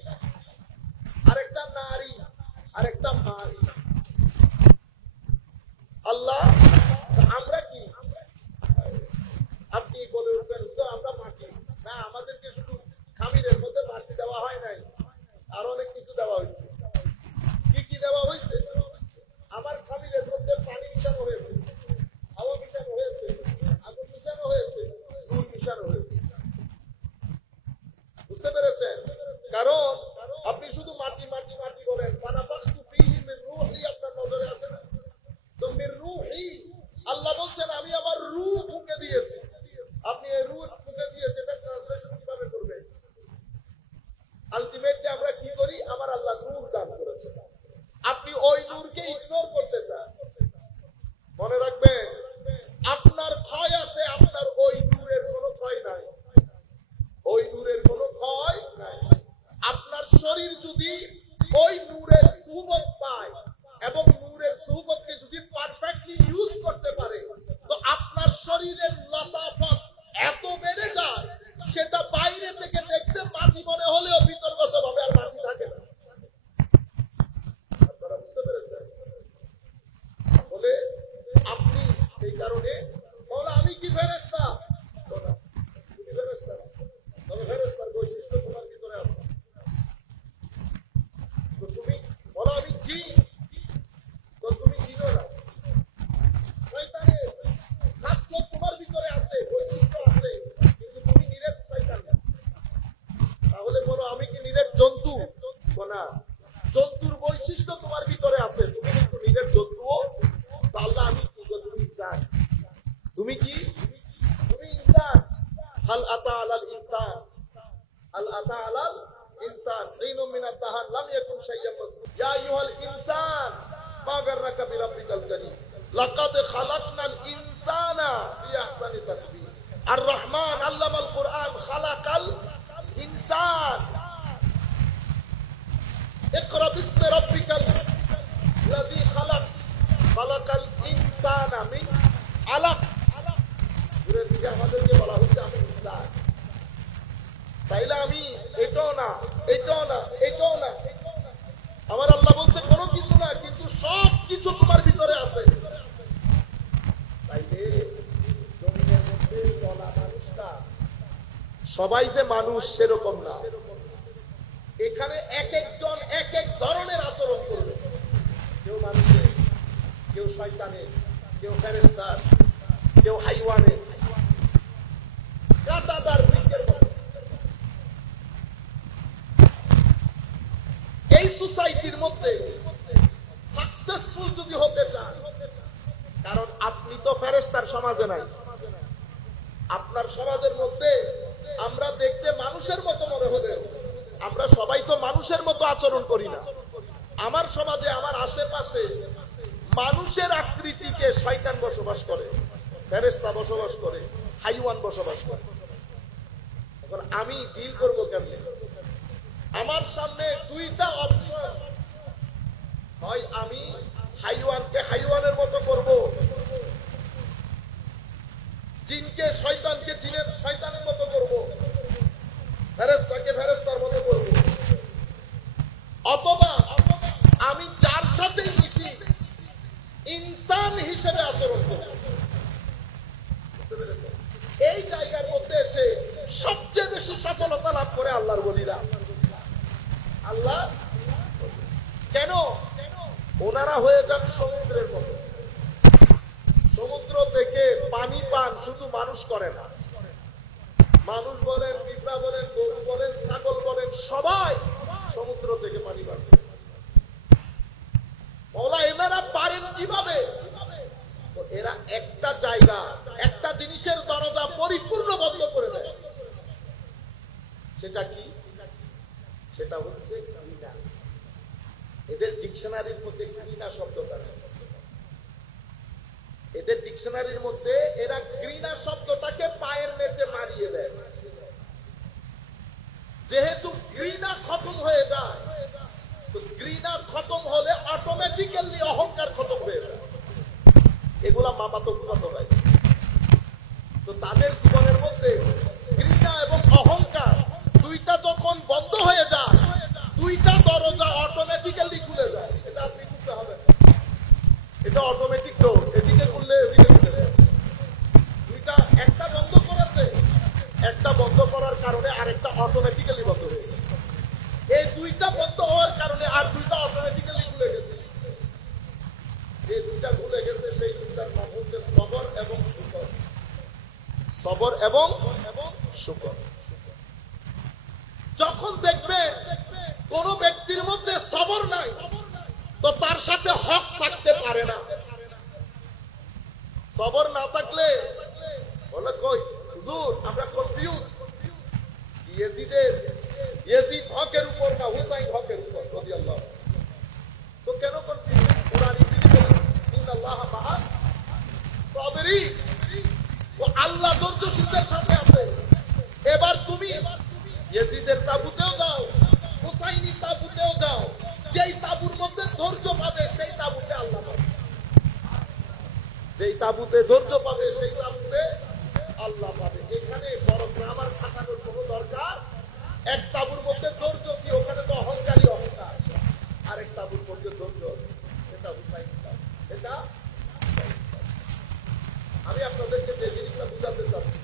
আরেকটা নারী, আরেকটা মারি। আল্লাহ আমরা কি? আপনি বলে উঠবেন তো আমরা মাটি না, আমাদেরকে শুধু খামিরের মধ্যে মাটি দেওয়া হয় নাই, আর অনেক কিছু দেওয়া হয়েছে। কি কি দেওয়া হয়েছে? আমার খামিরের মধ্যে পানি মিশানো হয়েছে, হাওয়া মিশানো হয়েছে, আগুন মিশানো হয়েছে, নূর মিশানো হয়েছে। বুঝতে পেরেছেন? কারণ আপনি শুধু মাটি মাটি মাটি বলেন, ফানাফাখতু ফীহি মিন রূহি আপনার নজরে আসে না, তো মিন রূহি আল্লাহ বলছেন আমি আমার রূহ ফুঁকে দিয়েছি। আপনি এই রূহ ফুঁকে দিয়েছে, এটা ট্রান্সলেশন কিভাবে করবেন? আলটিমেটলি আমরা কি করি? আমার আল্লাহ নূর দান করেছে, আপনি ওই নূরকে ইগনোর করতে চান। মনে রাখবেন, আপনার ক্ষয় আছে, আপনার ওই নূরের কোনো ক্ষয় নাই, ওই নূরের কোনো ক্ষয় নাই। আপনার শরীর যদি ওই নূরের সুহবত পায় এবং নূরের সুহবতকে যদি পারফেক্টলি ইউজ করতে পারে তো আপনার শরীরের লতাফত এত বেড়ে যায় সেটা বাইরে থেকে দেখতে মাটি মনে হলেও ভিতরগতভাবে আর মাটি থাকে না। আপনারা বুঝতে পেরেছেন? বলে আপনি এই কারণে বলে আমি কি ফেরেশতা? তুমি ফেরেশতা না, তবে ফেরেশতার বৈশিষ্ট্য তোমার ভিতরে আছে। তো তুমি বলো আমি জিন, তো তুমি জিনো না। শয়তানের খাসলত তোমার ভিতরে আছে, বৈশিষ্ট্য আছে, কিন্তু তুমি নিরেট শয়তান না। তাহলে বলো আমি কি নিরেট জন্তু? না, জন্তুর বৈশিষ্ট্য তোমার ভিতরে আছে, তুমি কিন্তু নিরেট জন্তুও। তাহলে আমি কি? তুমি ইনসান। তুমি কি? তুমি ইনসান। হাল আতা আলাল ইনসান, হাল আতা আলাল ইনসান হিনুম মিনাদ দাহর লাম ইয়াকুন শাইয়্যান মাসকুরা। ইয়া আইয়ুহাল ইনসান মা গাররাকা বিরাব্বিকাল কারীম লাকাদ খালাকনাল ইনসানা ফি আহসানি তাকবীর। আর রহমান আল্লামাল কুরআন খালাকাল ইনসান। ইকরা বিসমি রাব্বিকাল লাযী খালাক খালাকাল ইনসানা মিন আলাক। পুরো দিকে আমাদেরকে বলা হচ্ছে আমি ইনসান। তাইলে আমি এটাও না, এটাও না, এটাও না। আমার আল্লাহ বলছে কোনো কিছু না, কিন্তু সব কিছু তোমার ভিতরে আছে। তাইলে জমিনের মধ্যে চলা মানুষটা সবাই যে মানুষ সেরকম না। এখানে এক একজন এক এক ধরনের আচরণ করবে। কেউ মানুষের, কেউ শয়তানের, কেউ ফেরেশতার, কেউ হাইওয়ানের, কাঁটাদার বৃক্ষের মতো। এই সোসাইটির মধ্যে সাকসেসফুল যদি হতে চান, কারণ আপনি তো ফেরেশতার সমাজে নাই, আপনার সমাজের মধ্যে আমরা দেখতে মানুষের মতো মনে হলেও আমরা সবাই তো মানুষের মতো আচরণ করি না। আমার সমাজে আমার আশেপাশে মানুষের আকৃতিকে শয়তান বসবাস করে, ফেরেশতা বসবাস করে, হাইওয়ান বসবাস করে। এখন আমি ডিল করব কেমনে? আমার সামনে দুইটা অপশন, হয় আমি হাইওয়ানকে হাইওয়ানের মতো করব, জিনকে শয়তানকে জিনের শয়তানের মতো করব, ফেরেশতাকে ফেরেশতার মতো করব, অথবা আমি যার সাথেই মিশি ইনসান হিসেবে আচরণ করব। এই জায়গার মধ্যে এসে সবচেয়ে বেশি সফলতা লাভ করে আল্লাহর ওলিরা। আল্লাহ কেন? ওনারা হয়ে যান সমুদ্রের মতো। সমুদ্র থেকে পানি পান শুধু মানুষ করে না, মানুষ বলেন, পিঁপড়া বলেন, গরু বলেন, ছাগল বলেন, সবাই সমুদ্র থেকে পানি পান। মওলা এনারা পারেন কিভাবে? এরা একটা জায়গা, একটা জিনিসের দরজা পরিপূর্ণ বন্ধ করে দেয়। সেটা কি? সেটা হচ্ছে ঘৃণা। এদের ডিকশনারির মধ্যে ঘৃণা শব্দটা নেই। এদের ডিকশনারির মধ্যে এরা ঘৃণা শব্দটাকে পায়ের নিচে মারিয়ে দেয়। যেহেতু ঘৃণা খতম হয়ে যায়, তো ঘৃণা খতম হলে অটোমেটিক্যালি অহংকার খতম হয়ে যায়। এগুলা মামাতো ফুফাতো ভাই। তো তাদের জীবনের মধ্যে ঘৃণা এবং অহংকার দুইটা যখন বন্ধ হয়ে যায়, দুইটা দরজা অটোমেটিক্যালি খুলে যায়। এটা আপনি খুলতে হবে, এটা অটোমেটিক ডোর। এদিকে খুললে এদিকে খুলে যায়। দুইটা, একটা বন্ধ করেছে, একটা বন্ধ করার কারণে আরেকটা অটোমেটিক্যালি বন্ধ হয়ে গেছে। এই দুইটা বন্ধ হওয়ার কারণে আর দুইটা অটোমেটিক্যালি খুলে গেছে। যে দুইটা খুলে গেছে সেই দুইটার নাম হচ্ছে সবর এবং শুকর। সবর এবং শুকর। যখন দেখবেন কোন ব্যক্তির মধ্যে সবর নাই, তো তার সাথে হক থাকতে পারে না। সবর না থাকলে বলে কই হুজুর আমরা কনফিউজ, ইয়াজিদ হকের উপর না হুসাইন হকের উপর রাদিয়াল্লাহু। তো কেন কনফিউজ? কুরআন ইজিতে ইন্নাল্লাহ মাআস সাবিরিন, ও আল্লাহ ধৈর্যশীলদের সাথে আছে। এবার তুমি ইয়াজিদের তাবুতেও যাও, হুসাইনি তাবুতেও যাও, যেই তাবুর মধ্যে ধৈর্য পাবে সেই তাবুতে আল্লাহ পাবে, যেই তাবুতে ধৈর্য পাবে সেই তাবুতে আল্লাহ পাবে। এখানে বড় গ্রামার খাটানোর কোনো দরকার, এক তাবুর মধ্যে ধৈর্য কি, ওখানে তো অহংকারী অহংকার, আরেক তাবুর মধ্যে ধৈর্য, এটা হুসাইন তাবু, এটা আমি আপনাদেরকে যে জিনিসটা বুঝাতে চাচ্ছি,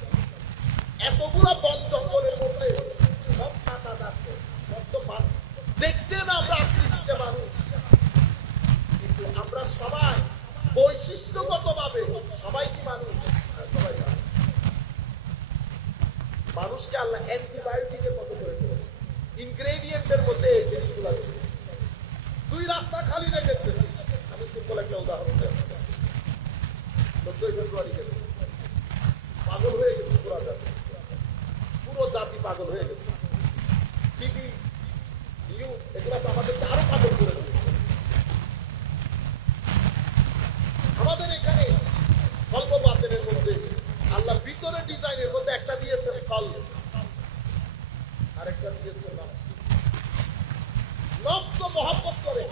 এতগুলো বন জঙ্গলের মধ্যে সব কাটা যাচ্ছে, দেখতে না আমরা আকৃতিতে মানুষ, কিন্তু আমরা সবাই বৈশিষ্ট্যগত ভাবে সবাই কি মানুষ? সবাই মানুষ। মানুষকে আল্লাহ অ্যান্টিবায়োটিকের মতো করে দিয়েছে, ইনগ্রেডিয়েন্টের মধ্যে এই জিনিসগুলো দুই রাস্তা খালি রেখেছে। আমি সিম্পল একটা উদাহরণ দেব, 14 ফেব্রুয়ারি গেছে, পাগল হয়ে গেছে পুরো জাতি পাগল হয়ে গেছে। টিভি নিউজ এগুলো তো আমাদেরকে আরো পাগল করে দেবে। আমাদের এখানে কল্প বাতেনের মধ্যে আল্লাহ ভিতরের ডিজাইনের মধ্যে একটা দিয়েছেন কল্প, আরেকটা দিয়েছেন নফস মহব্বত করে।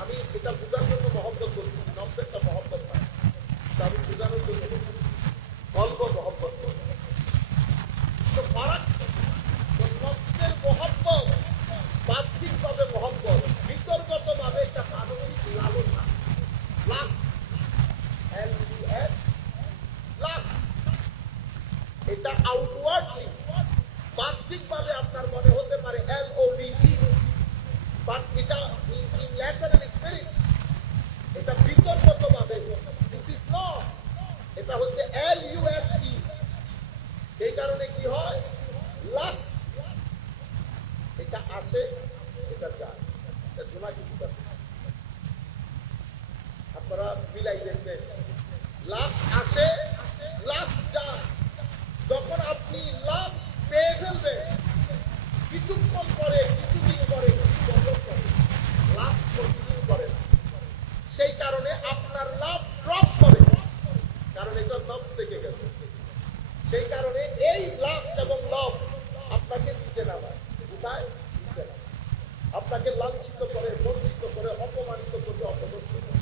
আমি এটা বুঝার জন্য মহব্বত করছি, নফস একটা মহব্বত পাই, আমি বুঝানোর জন্য কল্প মহব্বত করি। তো ফারাক নফসের মহব্বত বাহ্যিকভাবে মহব্বত, ভিতরগত ভাবে একটা মানসিক লালসা, এটা আউটওয়ার্ডলি বাহ্যিকভাবে আপনার মনে হতে পারে LOVE, বাট এটা ইন লেটার এন্ড স্পিরিট এটা ভিতরগত ভাবে দিস ইজ নট, এটা হচ্ছে LUSE। এই কারণে কি হয়, লাস্ট এটা আসে এটা যায়, এটা জোনা কিছু আপনারা মিলাই দেখবেন, লাস্ট আসে লাস্ট যায়। যখন আপনি লাস্ট পেয়ে ফেলবেন, কিছুক্ষণ পরে, কিছুদিন পরে, কিছু বছর পরে লাস্ট কন্টিনিউ করে, সেই কারণে আপনার লাভ ড্রপ করে, কারণ এটা নফস থেকে গেছে। সেই কারণে এই লাস্ট এবং লাভ আপনাকে নিচে নামায়, কোথায় নিচে নামায়, আপনাকে লাঞ্ছিত করে, বঞ্চিত করে, অপমানিত করে, অপদস্থ করে।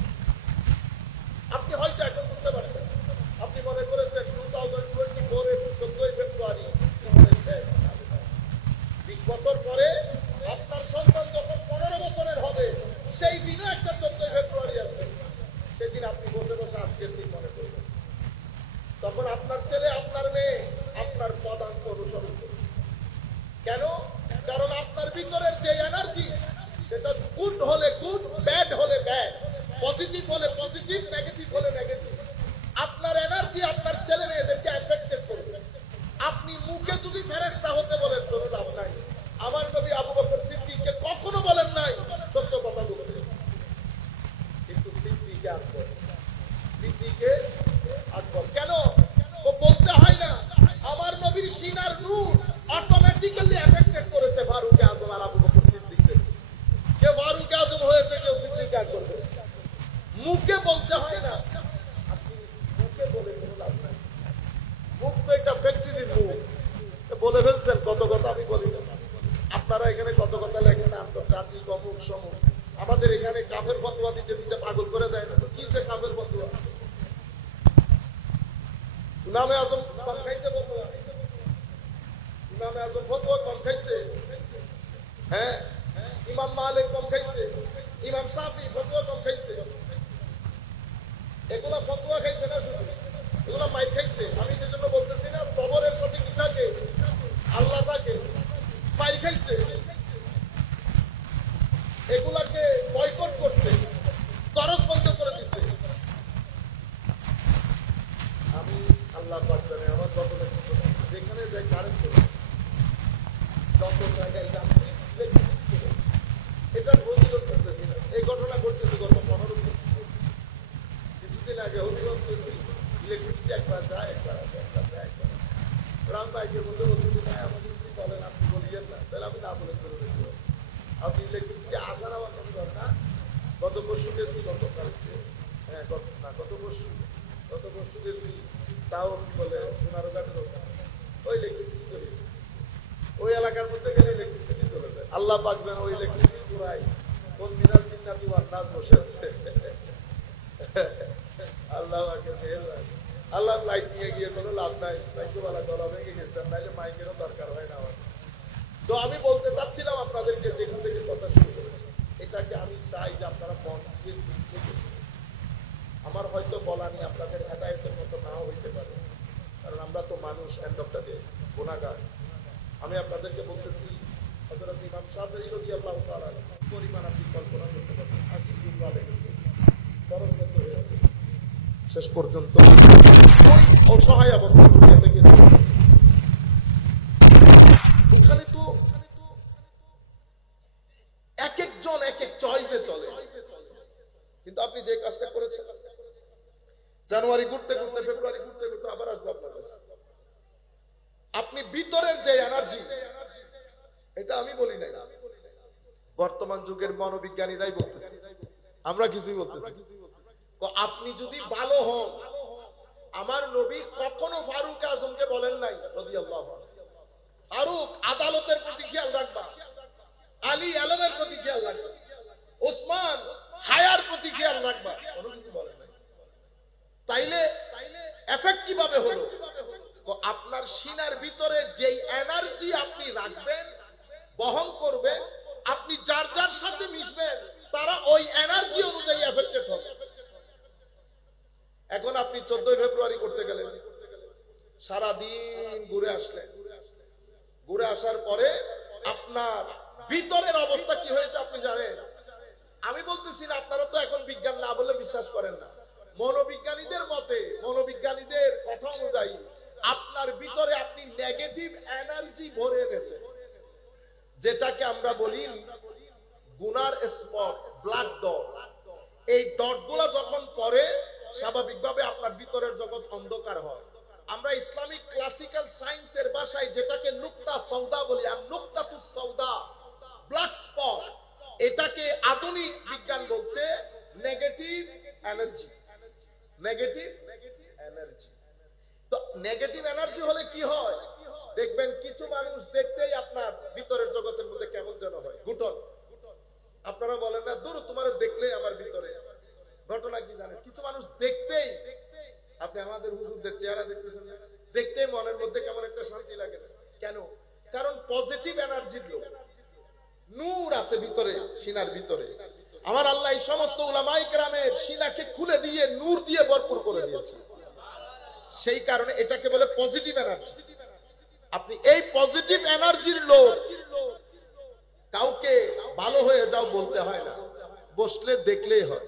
আপনি হয়তো এখন বুঝতে পারছেন, আপনি মনে করেছেন 2024 এর 14 ফেব্রুয়ারি শেষ, 20 বছর পরে আপনার সন্তান যখন 15 বছরের হবে, সেই দিনও একটা 14 ফেব্রুয়ারি আসবে, সেদিন আপনি বসে বসে আজকের দিন মনে করবেন। তখন আপনার ছেলে, আপনার মেয়ে আপনার পদাঙ্ক অনুসরণ করবে। কেন? কারণ আপনার ভিতরের যে এনার্জি, সেটা গুড হলে গুড, ব্যাড হলে ব্যাড, পজিটিভ হলে পজিটিভ, নেগেটিভ হলে নেগেটিভ। আপনার এনার্জি আপনার ছেলে মেয়েদেরকে এফেক্টেড করবে। আপনি মুখে যদি ফেরেশতা হতে বলেন কোনো লাভ নাই। আমার নবী আবু বকর সিদ্দিককে কখনো বলেন নাই সত্য কথা বলতে, কিন্তু সিদ্দিকে আকবর, সিদ্দিকে আকবর কেন ও বলতে হয় না, আমার নবীর সিনার নূর অটোমেটিক্যালি এফেক্টেড করেছে ফারুক আজম আর আবু বকর সিদ্দিককে। কেউ ফারুক আজম হয়েছে, কেউ সিদ্দিক আকবর হয়েছে, মুখে বলতে হয় না। আপনি মুখে বলে কোনো লাভ নাই, মুখ তো একটা ফ্যাক্টরির মুখ, বলে ফেলছেন কত কথা, আমি বলি না। আপনারা এখানে কত কথা লেখেন, আন্তর্জাতিক অমুক সমুক, আমাদের এখানে কাফের ফতোয়া দিতে দিতে পাগল করে দেয় না তো, কি যে কাফের ফতোয়া। ইমামে আজম কম খাইছে ফতোয়া, ইমামে আজম ফতোয়া কম খাইছে, হ্যাঁ, ইমাম মালিক কম খাইছে, ইমাম শাফি ফতোয়া কম খাইছে, এগুলা ফতোয়া খাইছে না, শুধু এগুলা মাইক খাইছে। আমি সেজন্য বলতেছি না সবরের সাথে কি থাকে, আল্লাহ থাকে, মাইক খাইছে, এগুলাকে বয়কট করছে, তরস বন্ধ করে দিচ্ছে। আমি আল্লাহ পাক জানে আমার কত যেখানে যাই কারেন্ট যত জায়গায় যাচ্ছে, এটা প্রতিরোধ করতেছি না। এই ঘটনা ঘটতেছে গত 15 দিন, কিছুদিন আগে হবিগঞ্জ ইলেকট্রিসিটি একবার যায়, একবার আসে, একবার যায়, একবার রাম ভাইকে বলতে বলতে ভাই আমাদের যদি বলেন আপনি বলিয়েন না, তাহলে আমি না বলে চলে যেতে পারি। আপনি ইলেকট্রিসিটি আসার আমার কোনো দরকার। গত পরশু গেছি, হ্যাঁ গত পরশু গেছি, তাও কি বলে সোনারঘাটের ওই ইলেকট্রিসিটি চলে যায়, ওই এলাকার মধ্যে গেলে ইলেকট্রিসিটি চলে যায়। আল্লাহ পাক যেন ওই ইলেকট্রিসিটি পুরাই নাচ বসে আছে। আল্লাহ আল্লাহ লাইট নিয়ে গিয়ে কোনো লাভ নাই, লাইটওয়ালা গলা ভেঙে গেছেন, নাইলে মাইকেরও দরকার হয় না আমার। তো আমি বলতে চাচ্ছিলাম আপনাদেরকে, যেখান থেকে কথা শুরু করেছি, এটাকে আমি চাই যে আপনারা মন দিয়ে শুনতে। আমার হয়তো বলা নিয়ে আপনাদের হেদায়েতের মতো নাও হইতে পারে, কারণ আমরা তো মানুষ, এন্ড অফ দ্য ডে গুনাহগার। আমি আপনাদেরকে বলতেছি, হযরত ইমাম শাফিঈ রাদিয়াল্লাহু তাআলা পরিমাণ আপনি কল্পনা করতে পারবেন, আজকে দুর্বা লেগেছে, বরফবন্ধ হয়ে আছে, শেষ পর্যন্ত অসহায় অবস্থা দুনিয়া থেকে। ওখানে তো এক একজন এক এক চয়েসে চলে, কিন্তু আপনি যে কাজটা করেছেন, জানুয়ারি ঘুরতে ঘুরতে, ফেব্রুয়ারি ঘুরতে ঘুরতে আবার আসবো আপনার কাছে। আপনি ভিতরের যে এনার্জি, এটা আমি বলি নাই, বর্তমান যুগের মনোবিজ্ঞানীরাই বলতেছে, আমরা কিছুই বলতেছি। আপনি যদি ভালো হন, আমার নবী কখনো ফারুক আজমকে বলেন নাই রাদিয়াল্লাহু আনহু, ফারুক আদালতের প্রতি খেয়াল রাখবা, আলী আলমের প্রতি খেয়াল রাখবা, ওসমান হায়ার প্রতি খেয়াল রাখবা, কোনো কিছু বলেন নাই। তাইলে এফেক্ট কিভাবে হলো? আপনার সিনার ভিতরে যেই এনার্জি আপনি রাখবেন, বহন করবেন, আপনি যার যার সাথে মিশবেন, তারা ওই এনার্জি অনুযায়ী এফেক্টেড হবে। এখন আপনি 14 ফেব্রুয়ারি করতে গেলেন, সারাদিন ঘুরে আসলেন, ঘুরে আসার পরে আপনার ভিতরের অবস্থা কি হয়েছে আপনি জানেন? আমি বলতেছি না, আপনারা তো এখন বিজ্ঞান না বলে বিশ্বাস করেন না। মনোবিজ্ঞানীদের মতে, মনোবিজ্ঞানীদের কথা অনুযায়ী আপনার ভিতরে আপনি নেগেটিভ এনার্জি ভরে এনেছেন, যেটাকে আমরা বলি গুনার স্পট, ব্লাড ডট। এই ডটগুলো যখন পড়ে, স্বাভাবিকভাবে আপনার ভিতরের জগৎ অন্ধকার হয়। আমরা ইসলামিক ক্লাসিক্যাল সায়েন্সের ভাষায় যেটাকে নুকতা সৌদা বলি, আর নুকতাতুস সৌদা, ব্ল্যাক স্পট, এটাকে আধুনিক বিজ্ঞান বলছে নেগেটিভ এনার্জি। নেগেটিভ এনার্জি, তো নেগেটিভ এনার্জি হলে কি হয় দেখবেন, কিছু মানুষ দেখতেই আপনার ভিতরের জগতের মধ্যে কেমন যেন হয়, ঘুটন। আপনারা বলেন না, দূর তোমার দেখলেই আমার ভিতরে। ঘটনা কি জানেন? কিছু মানুষ দেখতেই, আপনি আমাদের হুজুরদের চেহারা দেখতেছেন, দেখতেই মনের মধ্যে কেমন একটা শান্তি লাগে। কেন? কারণ পজিটিভ এনার্জির লোক, নূর আছে ভিতরে, সিনার ভিতরে। আমার আল্লাহ এই সমস্ত উলামায়ে কেরামের সিনাকে খুলে দিয়ে নূর দিয়ে ভরপুর করে দিয়েছে। সেই কারণে এটাকে বলে পজিটিভ এনার্জি। আপনি এই পজিটিভ এনার্জির লোক, কাউকে ভালো হয়ে যাও বলতে হয় না, বসলে দেখলেই হয়।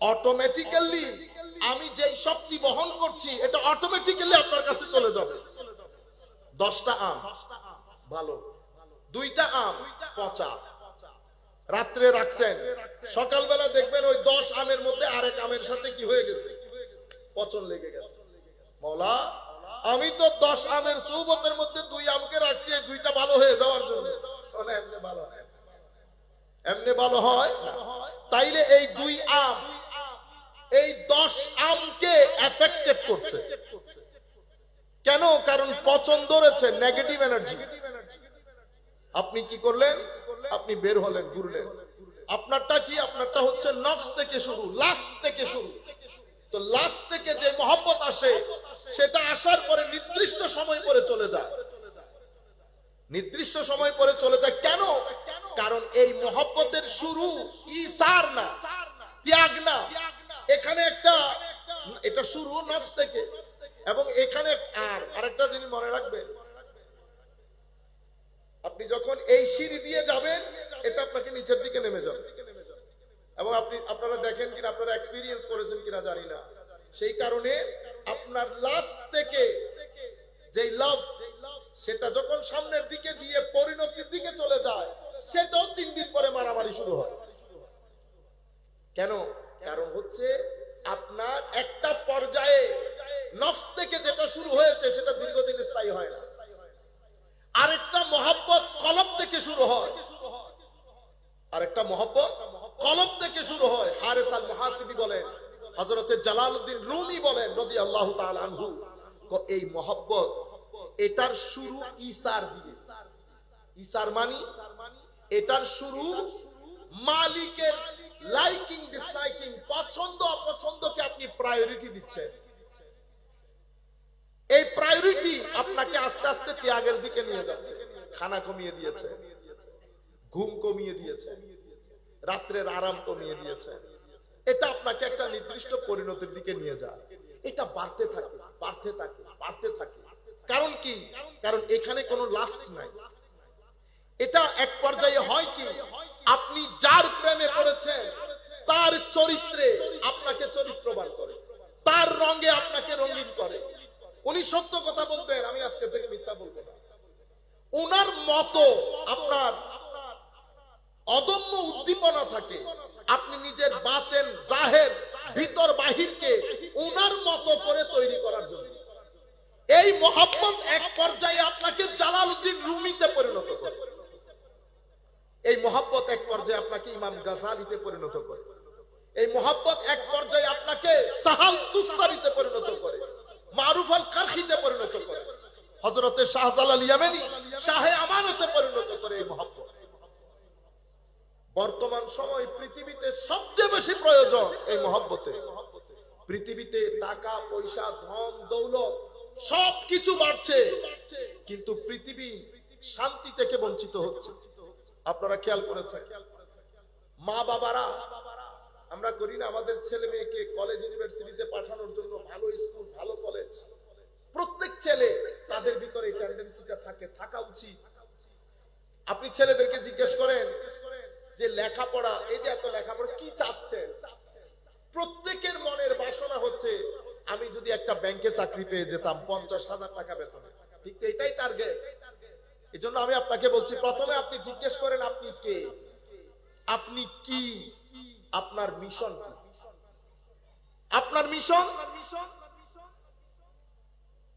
অটোমেটিক্যালি আমি যেই শক্তি বহন করছি, এটা অটোমেটিক্যালি আপনার কাছে চলে যাবে। 10টা আম ভালো, 2টা আম পচা, রাত্রে রাখছেন, সকালবেলা দেখবেন ওই 10 আমের মধ্যে আরেক আমের সাথে কি হয়ে গেছে, পচন লেগে গেছে। মওলা, আমি তো 10 আমের সুবতের মধ্যে 2 আমকে রাখছি, এই 2টা ভালো হয়ে যাওয়ার জন্য। এমনি ভালো হয়, এমনি ভালো হয়। তাইলে এই 2 আম এই 10 আমকে এফেক্টেড করছে। কেন? কারণ পচন ধরেছে, নেগেটিভ এনার্জি। আপনি কি করলেন? আপনি বের হলেন, ঘুরলেন। আপনারটা কি? আপনারটা হচ্ছে নফস থেকে শুরু, লাস্ট থেকে শুরু। তো লাস্ট থেকে যে মহব্বত আসে, সেটা আসার পরে নির্দিষ্ট সময় পরে চলে যায়, নির্দিষ্ট সময় পরে চলে যায়। কেন? কারণ এই মহব্বতের শুরু ইসার না, ত্যাগ না। এখানে একটা, এটা শুরু নফস থেকে। এবং এখানে আরেকটা জিনিস মনে রাখবেন, আপনি যখন এই সিঁড়ি দিয়ে যাবেন, এটা আপনাকে নিচের দিকে নেমে যাবে। এবং আপনারা দেখেন কিনা, আপনারা এক্সপেরিয়েন্স করেছেন কিনা জানি না, সেই কারণে আপনার লাস্ট থেকে যে লাভ, সেটা যখন সামনের দিকে গিয়ে পরিণতির দিকে চলে যায়, সেটাও 3 দিন পরে মারামারি শুরু হয়। কেন? কারণ হচ্ছে আপনার একটা পর্যায়ে নফস থেকে যেটা শুরু হয়েছে, সেটা দীর্ঘদিন স্থায়ী হয় না। আরেকটা মহব্বত কলব থেকে শুরু হয়, আরেকটা মহব্বত কলব থেকে শুরু হয়। হারিস আল মুহাসিবি বলেন, হযরতে জালালউদ্দিন রুমি বলেন রাদিয়াল্লাহু তাআলা আনহু, এই মহব্বত, এটার শুরু ইসার দিয়ে। ইসার মানি এটার শুরু মালিকের লাই দিচ্ছেন? এই প্রায়োরিটি আপনাকে আস্তে আস্তে ত্যাগের দিকে নিয়ে যাচ্ছে। খানা কমিয়ে দিয়েছে, ঘুম কমিয়ে দিয়েছে, রাত্রের আরাম কমিয়ে দিয়েছে। এটা আপনাকে একটা নির্দিষ্ট পরিণতির দিকে নিয়ে যায়। এটা বাড়তে থাকে, বাড়তে থাকে, বাড়তে থাকে। কারণ কি? কারণ এখানে কোনো লাস্ট নাই। এটা এক পর্যায়ে হয় কি, আপনি যার প্রেমে পড়েছেন তার চরিত্রে আপনাকে চরিত্রবান করে, তার রঙে আপনাকে রঙিন করে। উনি সত্য কথা বলবেন, আমি আজকে থেকে মিথ্যা বলবো না। উনার মতো আপনার অদম্য উদ্দীপনা থাকে, আপনি নিজের বাতেন জাহের ভিতর বাহিরকে উনার মতো করে তৈরি করার জন্য। এই মহব্বত এক পর্যায়ে আপনাকে জালালউদ্দিন রুমিতে পরিণত করে, এই মহব্বত এক পর্যায়ে আপনাকে ইমাম গাজালিতে পরিণত করে, এই মহব্বত এক পর্যায়ে আপনাকে সাহাল তুস্তারিতে পরিণত করে, মারুফ আল কারখিতে পরিণত করে, হযরতে শাহজালাল ইয়ামানি শাহে আমানতে পরিণত করে। এই মহব্বত বর্তমান সময় পৃথিবীতে সবচেয়ে বেশি প্রয়োজন এই মহব্বতে। পৃথিবীতে টাকা পয়সা ধন দৌলত সবকিছু বাড়ছে, কিন্তু পৃথিবী শান্তি থেকে বঞ্চিত হচ্ছে। আপনারা খেয়াল করেছেন, মা বাবারা আমরা করি না আমাদের ছেলে মেয়েকে কলেজ ইউনিভার্সিটিতে পাঠানোর জন্য, ভালো স্কুল ভালো কলেজ। প্রত্যেক ছেলে তাদের ভিতরে এই টেন্ডেন্সিটা থাকে, থাকা উচিত। আপনি ছেলেদেরকে জিজ্ঞেস করেন যে লেখাপড়া, এই যে এত লেখাপড়া কি চাচ্ছেন? প্রত্যেকের মনের বাসনা হচ্ছে আমি যদি একটা ব্যাংকে চাকরি পেয়ে যেতাম 50,000 টাকা বেতনে, ঠিক এটাই টার্গেট। এই জন্য আমি আপনাকে বলছি, প্রথমে আপনি জিজ্ঞেস করেন আপনি কে, আপনি কি, আপনার মিশন কি? আপনার মিশন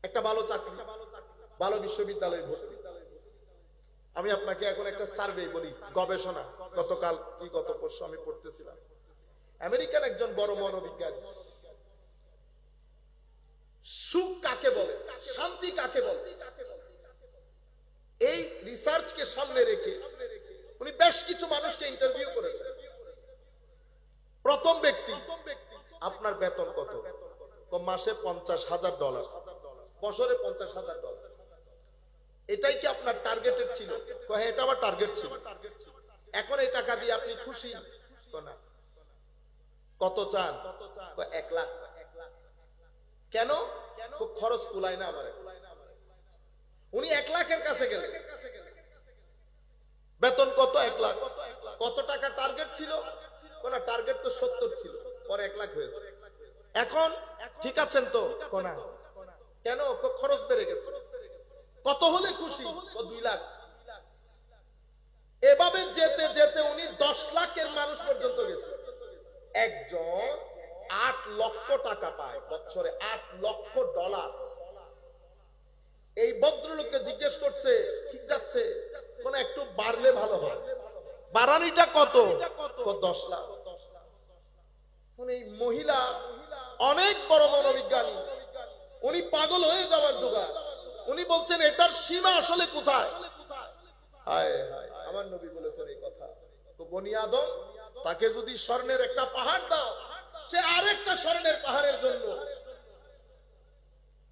একটা ভালো চাকরি, ভালো বিশ্ববিদ্যালয়ে ভর্তি। আমি আপনাকে এখন একটা সার্ভে বলি, গবেষণা। গতকাল কি গত পরশু আমি পড়তেছিলাম, আমেরিকার একজন বড় মনোবিজ্ঞানী সুখ কাকে বলে, শান্তি কাকে বলে, এই রিসার্চকে সামনে রেখে উনি বেশ কিছু মানুষকে ইন্টারভিউ করেছেন। প্রথম ব্যক্তি, আপনার বেতন কত? মাসে $50,000, বছরে $50,000। এটাই কি আপনার টার্গেটেড ছিল? হ্যাঁ, এটা আমার টার্গেট ছিল। এখন এই টাকা দিয়ে আপনি খুশি? না। কত চান? 1 লাখ। কেন? খরচ কুলায় না আমার। উনি 1 লাখের কাছে গেলেন। বেতন কত? 1 লাখ। কত টাকা টার্গেট ছিল? না, টার্গেট তো 70 ছিল, পরে 1 লাখ হয়েছে। এখন ঠিক আছেন তো? না। কেন? খরচ বেড়ে গেছে। কত হলে খুশি? 2 লাখ। এভাবে যেতে যেতে উনি 10 লাখের মানুষ পর্যন্ত গেছে। একজন 8 লক্ষ টাকা পায় বছরে, $8 লক্ষ। এই ভদ্রলোককে জিজ্ঞেস করছে, ঠিক যাচ্ছে, কোন একটু বাড়লে ভালো হয়। বাড়ানিটা কত? 10 লাখ। এই মহিলা অনেক বড় মনোবিজ্ঞানী, উনি পাগল হয়ে যাওয়ার জোগাড়। উনি বলছেন এটার সীমা আসলে কোথায়? হায় হায়, আমার নবী বলেছেন এই কথা। তো বনি আদম, তাকে যদি স্বর্ণের একটা পাহাড় দাও, সে আরেকটা স্বর্ণের পাহাড়ের জন্য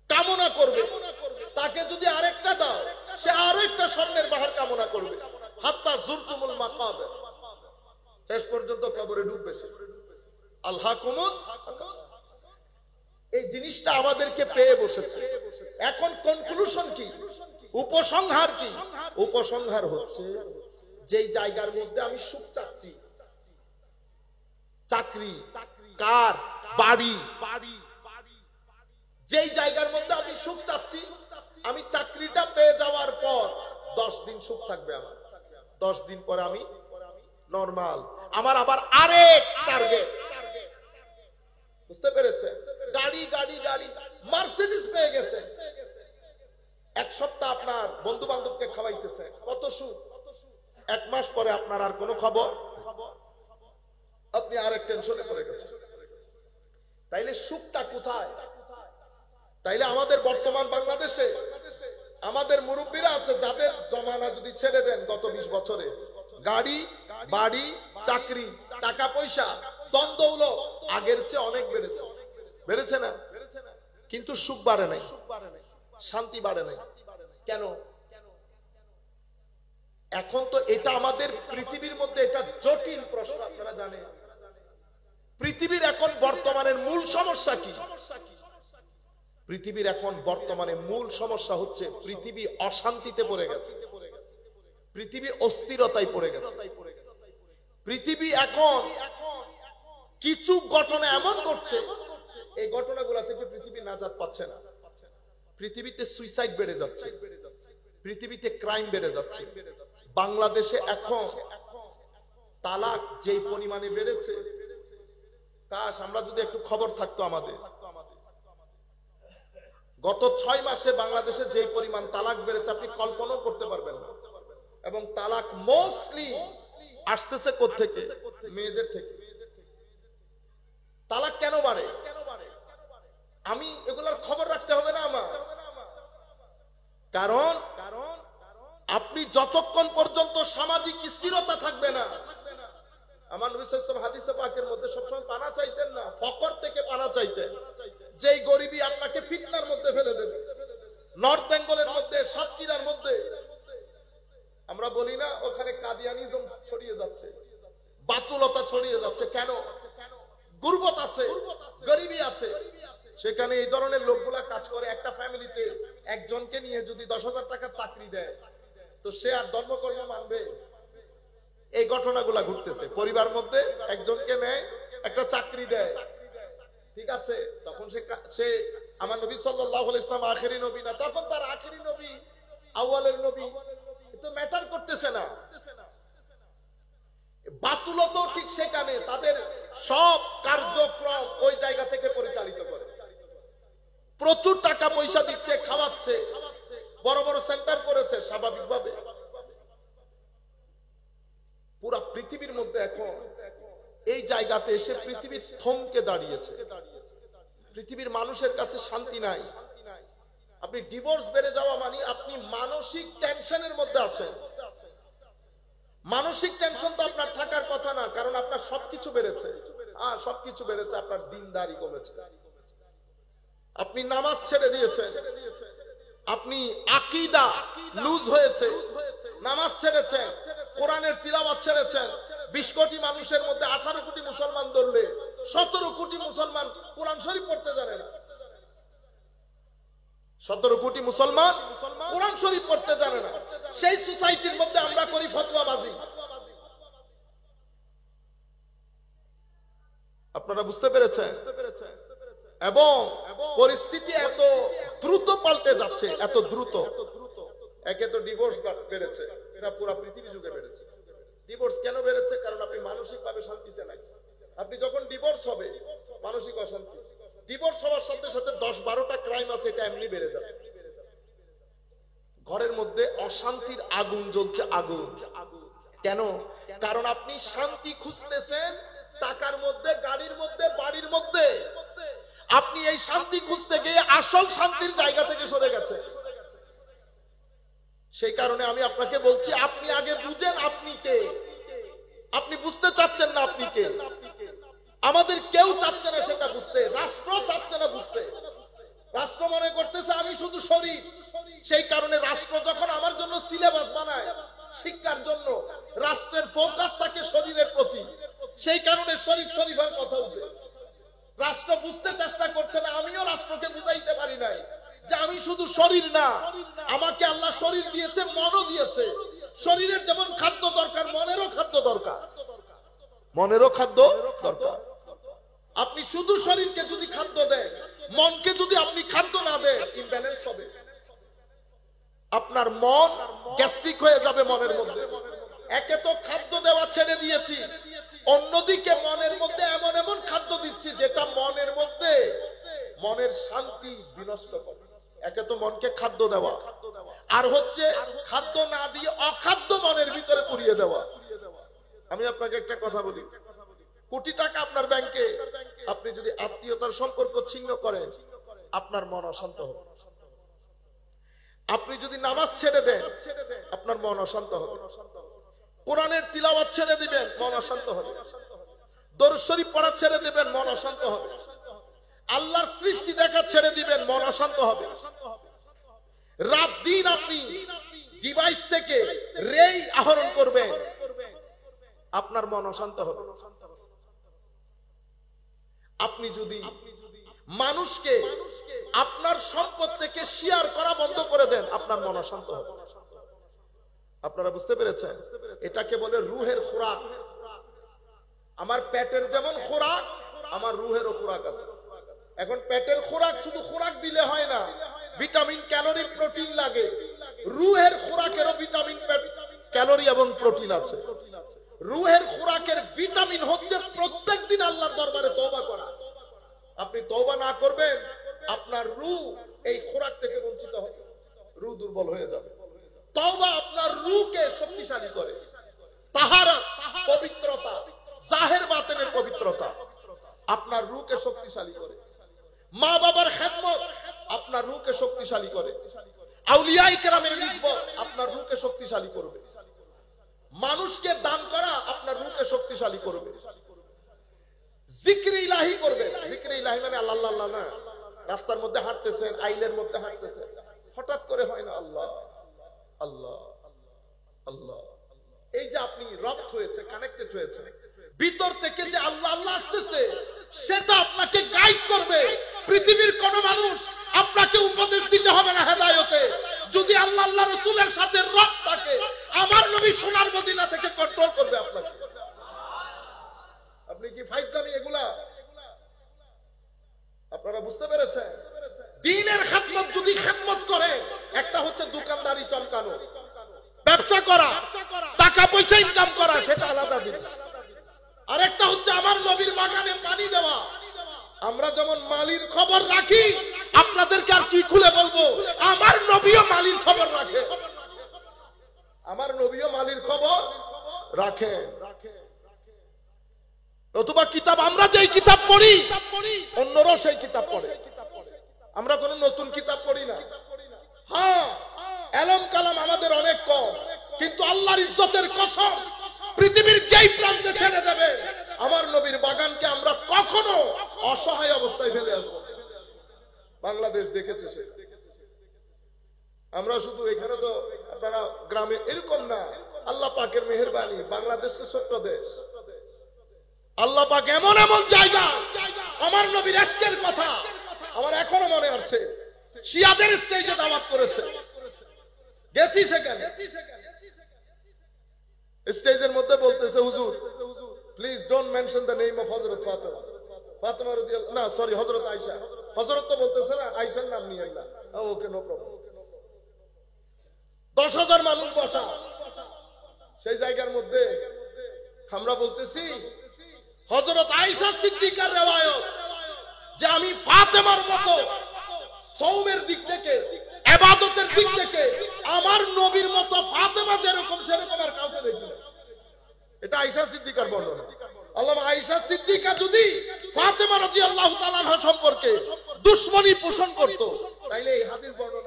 কামনা করবে। তাকে যদি আরেকটা দাও, সে আরেকটা স্বর্ণের পাহাড় কামনা করবে। হাত্তা যুরতুমুল মাকাবির, শেষ পর্যন্ত কবরে ঢুকবে সে। আলহাকুমুত। এই জিনিসটা আমাদেরকে পেয়ে বসেছে। এখন কনক্লুশন কি? উপসংহার কি? উপসংহার হচ্ছে, যেই জায়গার মধ্যে আমি সুখ চাচ্ছি, চাকরি, কার, বাড়ি, যেই জায়গার মধ্যে আমি সুখ চাচ্ছি, আমি চাকরিটা পেয়ে যাওয়ার পর 10 দিন সুখ থাকবে আমার, 10 দিন পরে আমি নরমাল। আমার আবার আরেক টার্গেট। বুঝতে পেরেছে? গাড়ি গাড়ি গাড়ি, মার্সিডিজ পেয়ে গেছে, 1 সপ্তাহ আপনার বন্ধু বান্ধবকে খাওয়াইতেছে, কত সুখ। 1 মাস পরে আপনার আর কোনো খবর, আপনি আরেক টেনশনে পড়ে গেছেন। তাইলে সুখটা কোথায়? তাইলে আমাদের বর্তমান বাংলাদেশে আমাদের মুরব্বীরা আছে, যাদের জমানা যদি ছেড়ে দেন গত 20 বছরে, গাড়ি বাড়ি চাকরি টাকা পয়সা দ্বন্দ্ব আগের চেয়ে অনেক বেড়েছে। বেড়েছে না? কিন্তু সুখ বাড়ে নাই, শান্তি বাড়ে নাই। কেন? এখন তো এটা আমাদের পৃথিবীর মধ্যে এটা জটিল প্রশ্ন। আপনারা জানেন পৃথিবীর এখন বর্তমানের মূল সমস্যা কি? পৃথিবীর এখন বর্তমানে মূল সমস্যা হচ্ছে পৃথিবী অশান্তিতে পড়ে গেছে, পৃথিবী অস্থিরতায় পড়ে গেছে। পৃথিবী এখন কিছু ঘটনা এমন ঘটছে, এই ঘটনাগুলো থেকে পৃথিবী নাজাত পাচ্ছে না। পৃথিবীতে সুইসাইড বেড়ে যাচ্ছে, পৃথিবীতে ক্রাইম বেড়ে যাচ্ছে। বাংলাদেশে এখন তালাক যেই পরিমাণে বেড়েছে, কাশ আমরা যদি একটু খবর থাকতো আমাদের। গত 6 মাসে বাংলাদেশে যে পরিমাণ তালাক বেড়েছে আপনি কল্পনাও করতে পারবেন না। এবং তালাক মোস্টলি আসতেছে কোত্থেকে? মেয়েদের থেকে। তালাক কেন বাড়ে? আমি এগুলোর খবর রাখতে হবে না আমার? কারণ আপনি যতক্ষণ পর্যন্ত সামাজিক স্থিরতা থাকবে না, আমার নবী সাল্লাল্লাহু আলাইহি ওয়াসাল্লাম হাদিসে পাকের মধ্যে সবসময় পানা চাইতেন না, ফকর থেকে পানা চাইতেন। যেই গরিবী আপনাকে ফিতনার মধ্যে ফেলে দেবে। নর্থ বেঙ্গলের মধ্যে, সাতক্ষীরার মধ্যে আমরা বলি না ওখানে কাদিয়ানিজম ছড়িয়ে যাচ্ছে, বাতুলতা ছড়িয়ে যাচ্ছে। কেন? গুরবত আছে, গরিবী আছে। সেখানে এই ধরনের লোকগুলা কাজ করে। একটা ফ্যামিলিতে একজনকে নিয়ে যদি 10,000 টাকা চাকরি দেয় তো সে আর ধর্মকর্ম মানবে? এই ঘটনাগুলা ঘটতেছে। পরিবার মধ্যে একজনকে নেয়, একটা চাকরি দেয়, ঠিক আছে, তখন সে আমার নবী সাল্লাল্লাহু আলাইহি ওয়াসাল্লাম আখেরি নবী না, তখন তার আখেরি নবী আউয়ালের নবী তো ম্যাটার করতেছে না। বাতুলত ঠিক সেখানে তাদের সব কার্যক্রম ওই জায়গা থেকে পরিচালিত করে। প্রচুর টাকা পয়সা দিচ্ছে, খাওয়াচ্ছে, বড় বড় সেন্টার করেছে। স্বাভাবিকভাবে পুরা পৃথিবীর মধ্যে এখন এই জায়গাতে এসে পৃথিবী থমকে দাঁড়িয়েছে। পৃথিবীর মানুষের কাছে শান্তি নাই। আপনি ডিভোর্স বেড়ে যাওয়া মানে আপনি মানসিক টেনশনের মধ্যে আছেন। মানসিক টেনশন তো আপনার থাকার কথা না, কারণ আপনার সবকিছু বেড়েছে। সবকিছু বেড়েছে, আপনার দিনদারি কমেছে, আপনি নামাজ ছেড়ে দিয়েছেন, আপনি আকীদা লুজ হয়েছে, নামাজ ছেড়েছেন, কোরআনের তিলাওয়াত ছেড়েছেন। 20 কোটি মানুষের মধ্যে 18 কোটি মুসলমান ধরলে 17 কোটি মুসলমান কোরআন শরীফ পড়তে জানে না। 17 কোটি মুসলমান কোরআন শরীফ পড়তে জানে না। সেই সোসাইটির মধ্যে আমরা করি ফতোয়াবাজি। আপনারা বুঝতে পেরেছেন? এবং পরিস্থিতি এত দ্রুত পাল্টে যাচ্ছে, এত দ্রুত। একে তো ডিভোর্স বেড়েছে, এটা পুরো পৃথিবী যুগে বেড়েছে। ডিভোর্স কেন বেড়েছে? কারণ আপনি মানসিকভাবে শান্তিতে নাই। আপনি যখন ডিভোর্স হবে, মানসিক অশান্তি। ডিভোর্স হওয়ার সাথে সাথে 10-12টা ক্রাইম আছে, এটা এমনি বেড়ে যাবে। ঘরের মধ্যে অশান্তির আগুন জ্বলছে, আগুন। কেন? কারণ আপনি শান্তি খুঁজতেছেন টাকার মধ্যে, গাড়ির মধ্যে, বাড়ির মধ্যে। আপনি এই শান্তি খুঁজতে গিয়ে আসল শান্তির জায়গা থেকে সরে গেছে। সেই কারণে আমি আপনাকে বলছি, আপনি আগে বুঝেন আপনি কে। আপনি বুঝতে চাচ্ছেন না আপনি কে। আমাদের কেউ চাচ্ছে না সেটা বুঝতে, রাষ্ট্র চাচ্ছে না বুঝতে। রাষ্ট্র মনে করতেছে আমি শুধু শরীফ। সেই কারণে রাষ্ট্র যখন আমার জন্য সিলেবাস বানায় শিক্ষার জন্য, রাষ্ট্রের ফোকাস থাকে শরীরের প্রতি। সেই কারণে শরীফ শরীফের কথা উঠবে। রাষ্ট্র বুঝতে চেষ্টা করছে না, আমিও রাষ্ট্রকে বুঝাইতে পারি নাই যে আমি শুধু শরীর না, আমাকে আল্লাহ শরীর দিয়েছে, মনও দিয়েছে। শরীরের যেমন খাদ্য দরকার, মনেরও খাদ্য দরকার, মনেরও খাদ্য দরকার। আপনি শুধু শরীরকে যদি খাদ্য দেন, মনকে যদি আপনি খাদ্য না দেন, ইমব্যালেন্স হবে। আপনার মন গ্যাস্ট্রিক হয়ে যাবে মনের মধ্যে। একে তো খাদ্য দেওয়া ছেড়ে দিয়েছি, অন্যদিকে মনের মধ্যে এমন এমন খাদ্য দিচ্ছি যেটা মনের মধ্যে মনের শান্তি বিনষ্ট করে। একে তো মনকে খাদ্য দেওয়া, আর হচ্ছে খাদ্য না দিয়ে অখাদ্য মনের ভিতরে পুরিয়ে দেওয়া। আমি আপনাকে একটা কথা বলি, কোটি টাকা আপনার ব্যাংকে, আপনি যদি আত্মীয়তার সম্পর্ক ছিন্ন করেন, আপনার মন অশান্ত হবে। আপনি যদি নামাজ ছেড়ে দেন, আপনার মন অশান্ত হবে। কোরআনের তিলাওয়াত ছেড়ে দিবেন, মন অশান্ত হবে। দরুদ শরীফ পড়া ছেড়ে দিবেন, মন অশান্ত হবে। আল্লাহর সৃষ্টি দেখা ছেড়ে দিবেন, মন অশান্ত হবে। রাত দিন আপনি ডিভাইস থেকে রেই আহরণ করবেন, আপনার মন অশান্ত হবে। আপনি যদি মানুষকে আপনার সম্পদ থেকে শেয়ার করা বন্ধ করে দেন, আপনার মন অশান্ত হবে। আপনারা বুঝতে পেরেছেন? এটাকে বলে রুহের খোরাক। আমার পেটের যেমন খোরাক, আমার রুহেরও খোরাক আছে। এখন পেটের খোরাক শুধু খোরাক দিলে হয় না, ভিটামিন, ক্যালোরি, প্রোটিন লাগে। রুহের খোরাকেরও ভিটামিন, ক্যালোরি এবং প্রোটিন আছে। রুহের খোরাকের ভিটামিন হচ্ছে প্রত্যেকদিন আল্লাহর দরবারে তওবা করা। আপনি তওবা না করবেন, আপনার রূহ এই খোরাক থেকে বঞ্চিত হবে, রূহ দুর্বল হয়ে যাবে। তওবা আপনার রূহকে শক্তিশালী করে। তাহারাত, পবিত্রতা, জাহের বাতেনের পবিত্রতা আপনার রূহকে শক্তিশালী করে। মা বাবার খেদমত আপনার রূহকে শক্তিশালী করে। আউলিয়ায়ে কেরামের নিসবত আপনার রূহকে শক্তিশালী করবে। মানুষকে দান করা আপনার রূহকে শক্তিশালী করবে। জিকরে ইলাহি করবে। জিকরে ইলাহি মানে আল্লাহ আল্লাহ না, রাস্তার মধ্যে হাঁটতেছেন, আইলের মধ্যে হাঁটতেছেন, হঠাৎ করে হয় না আল্লাহ আল্লাহ আল্লাহ। এই যে আপনি রপ্ত হয়েছে, কানেক্টেড হয়েছে, ভিতর থেকে যে আল্লাহ আল্লাহ আসতেছে, সেটা আপনাকে গাইড করবে। পৃথিবীর কোন মানুষ আপনাকে উপদেশ দিতে হবে না হেদায়েতে। যদি আল্লাহ আল্লাহ রাসূলের সাথে রপ্ত থাকে, আমার নবী সোনার মদিনা থেকে কন্ট্রোল করবে আপনাকে। আপনি কি ফাইজলামি এগুলা? আপনারা বুঝতে পেরেছেন? দ্বীনের খেদমত যদি খেদমত করে, একটা হচ্ছে দোকানদারি চমকানো, ব্যবসা করা, টাকা পয়সা ইনকাম করা, সেটা আলাদা জিনিস। আরেকটা হচ্ছে আমার নবীর বাগানে পানি দেওয়া। আমরা যেমন মালির খবর রাখি, আপনাদেরকে আর কি খুলে বলবো, আমার নবীও মালির খবর রাখে। আমার নবীও মালির খবর রাখে। অথবা কিতাব, আমরা যেই কিতাব পড়ি অন্যরাও সেই কিতাব পড়ে। আমরা কোন নতুন কিতাব পড়ি না। হ্যাঁ, এলম কালাম আমাদের অনেক কম, কিন্তু আল্লাহর ইজ্জতের কসম, পৃথিবীর যেই প্রান্তে ছেড়ে দেবে, আমার নবীর বাগানকে আমরা কখনো অসহায় অবস্থায় ফেলে আসবো। বাংলাদেশ দেখেছে সে। আমরা শুধু এখানে তো, আপনারা গ্রামে এরকম না। আল্লাহ পাকের মেহেরবানি, বাংলাদেশ তো ছোট্ট দেশ। আল্লাহ পাক এমন এমন জায়গা, আমার নবীর ইশকের কথা আমার এখনো মনে আছে। শিয়াদের স্টেজে দাওয়াত করেছে, গেছি সেখানে। স্টেজের মধ্যে বলতেছে, হুজুর please don't mention the name of হযরত ফাতেমা। ফাতেমা রাদিয়াল্লাহু, না সরি, হযরত আয়েশা। হযরত তো বলতেছে না, আয়েশার নাম নিয়ে না। ওকে, নো প্রবলেম। 10,000 মানুষ বসা সেই জায়গার মধ্যে আমরা বলতেছি, হযরত আয়েশা সিদ্দিকার রিওয়ায়াত যে আমি ফাতেমার মতো সওমের দিক থেকে, ইবাদতের দিক থেকে আমার নবীর মতো ফাতেমা যেরকম সেরকম আর কাউকে দেখি না। এটা আয়েশা সিদ্দিকার বর্ণনা। আল্লামা আয়েশা সিদ্দিকা যদি ফাতেমা রাদিয়াল্লাহু তাআলা আনহা সম্পর্কে দুশমনী পোষণ করত, তাইলে এই হাদিস বর্ণনা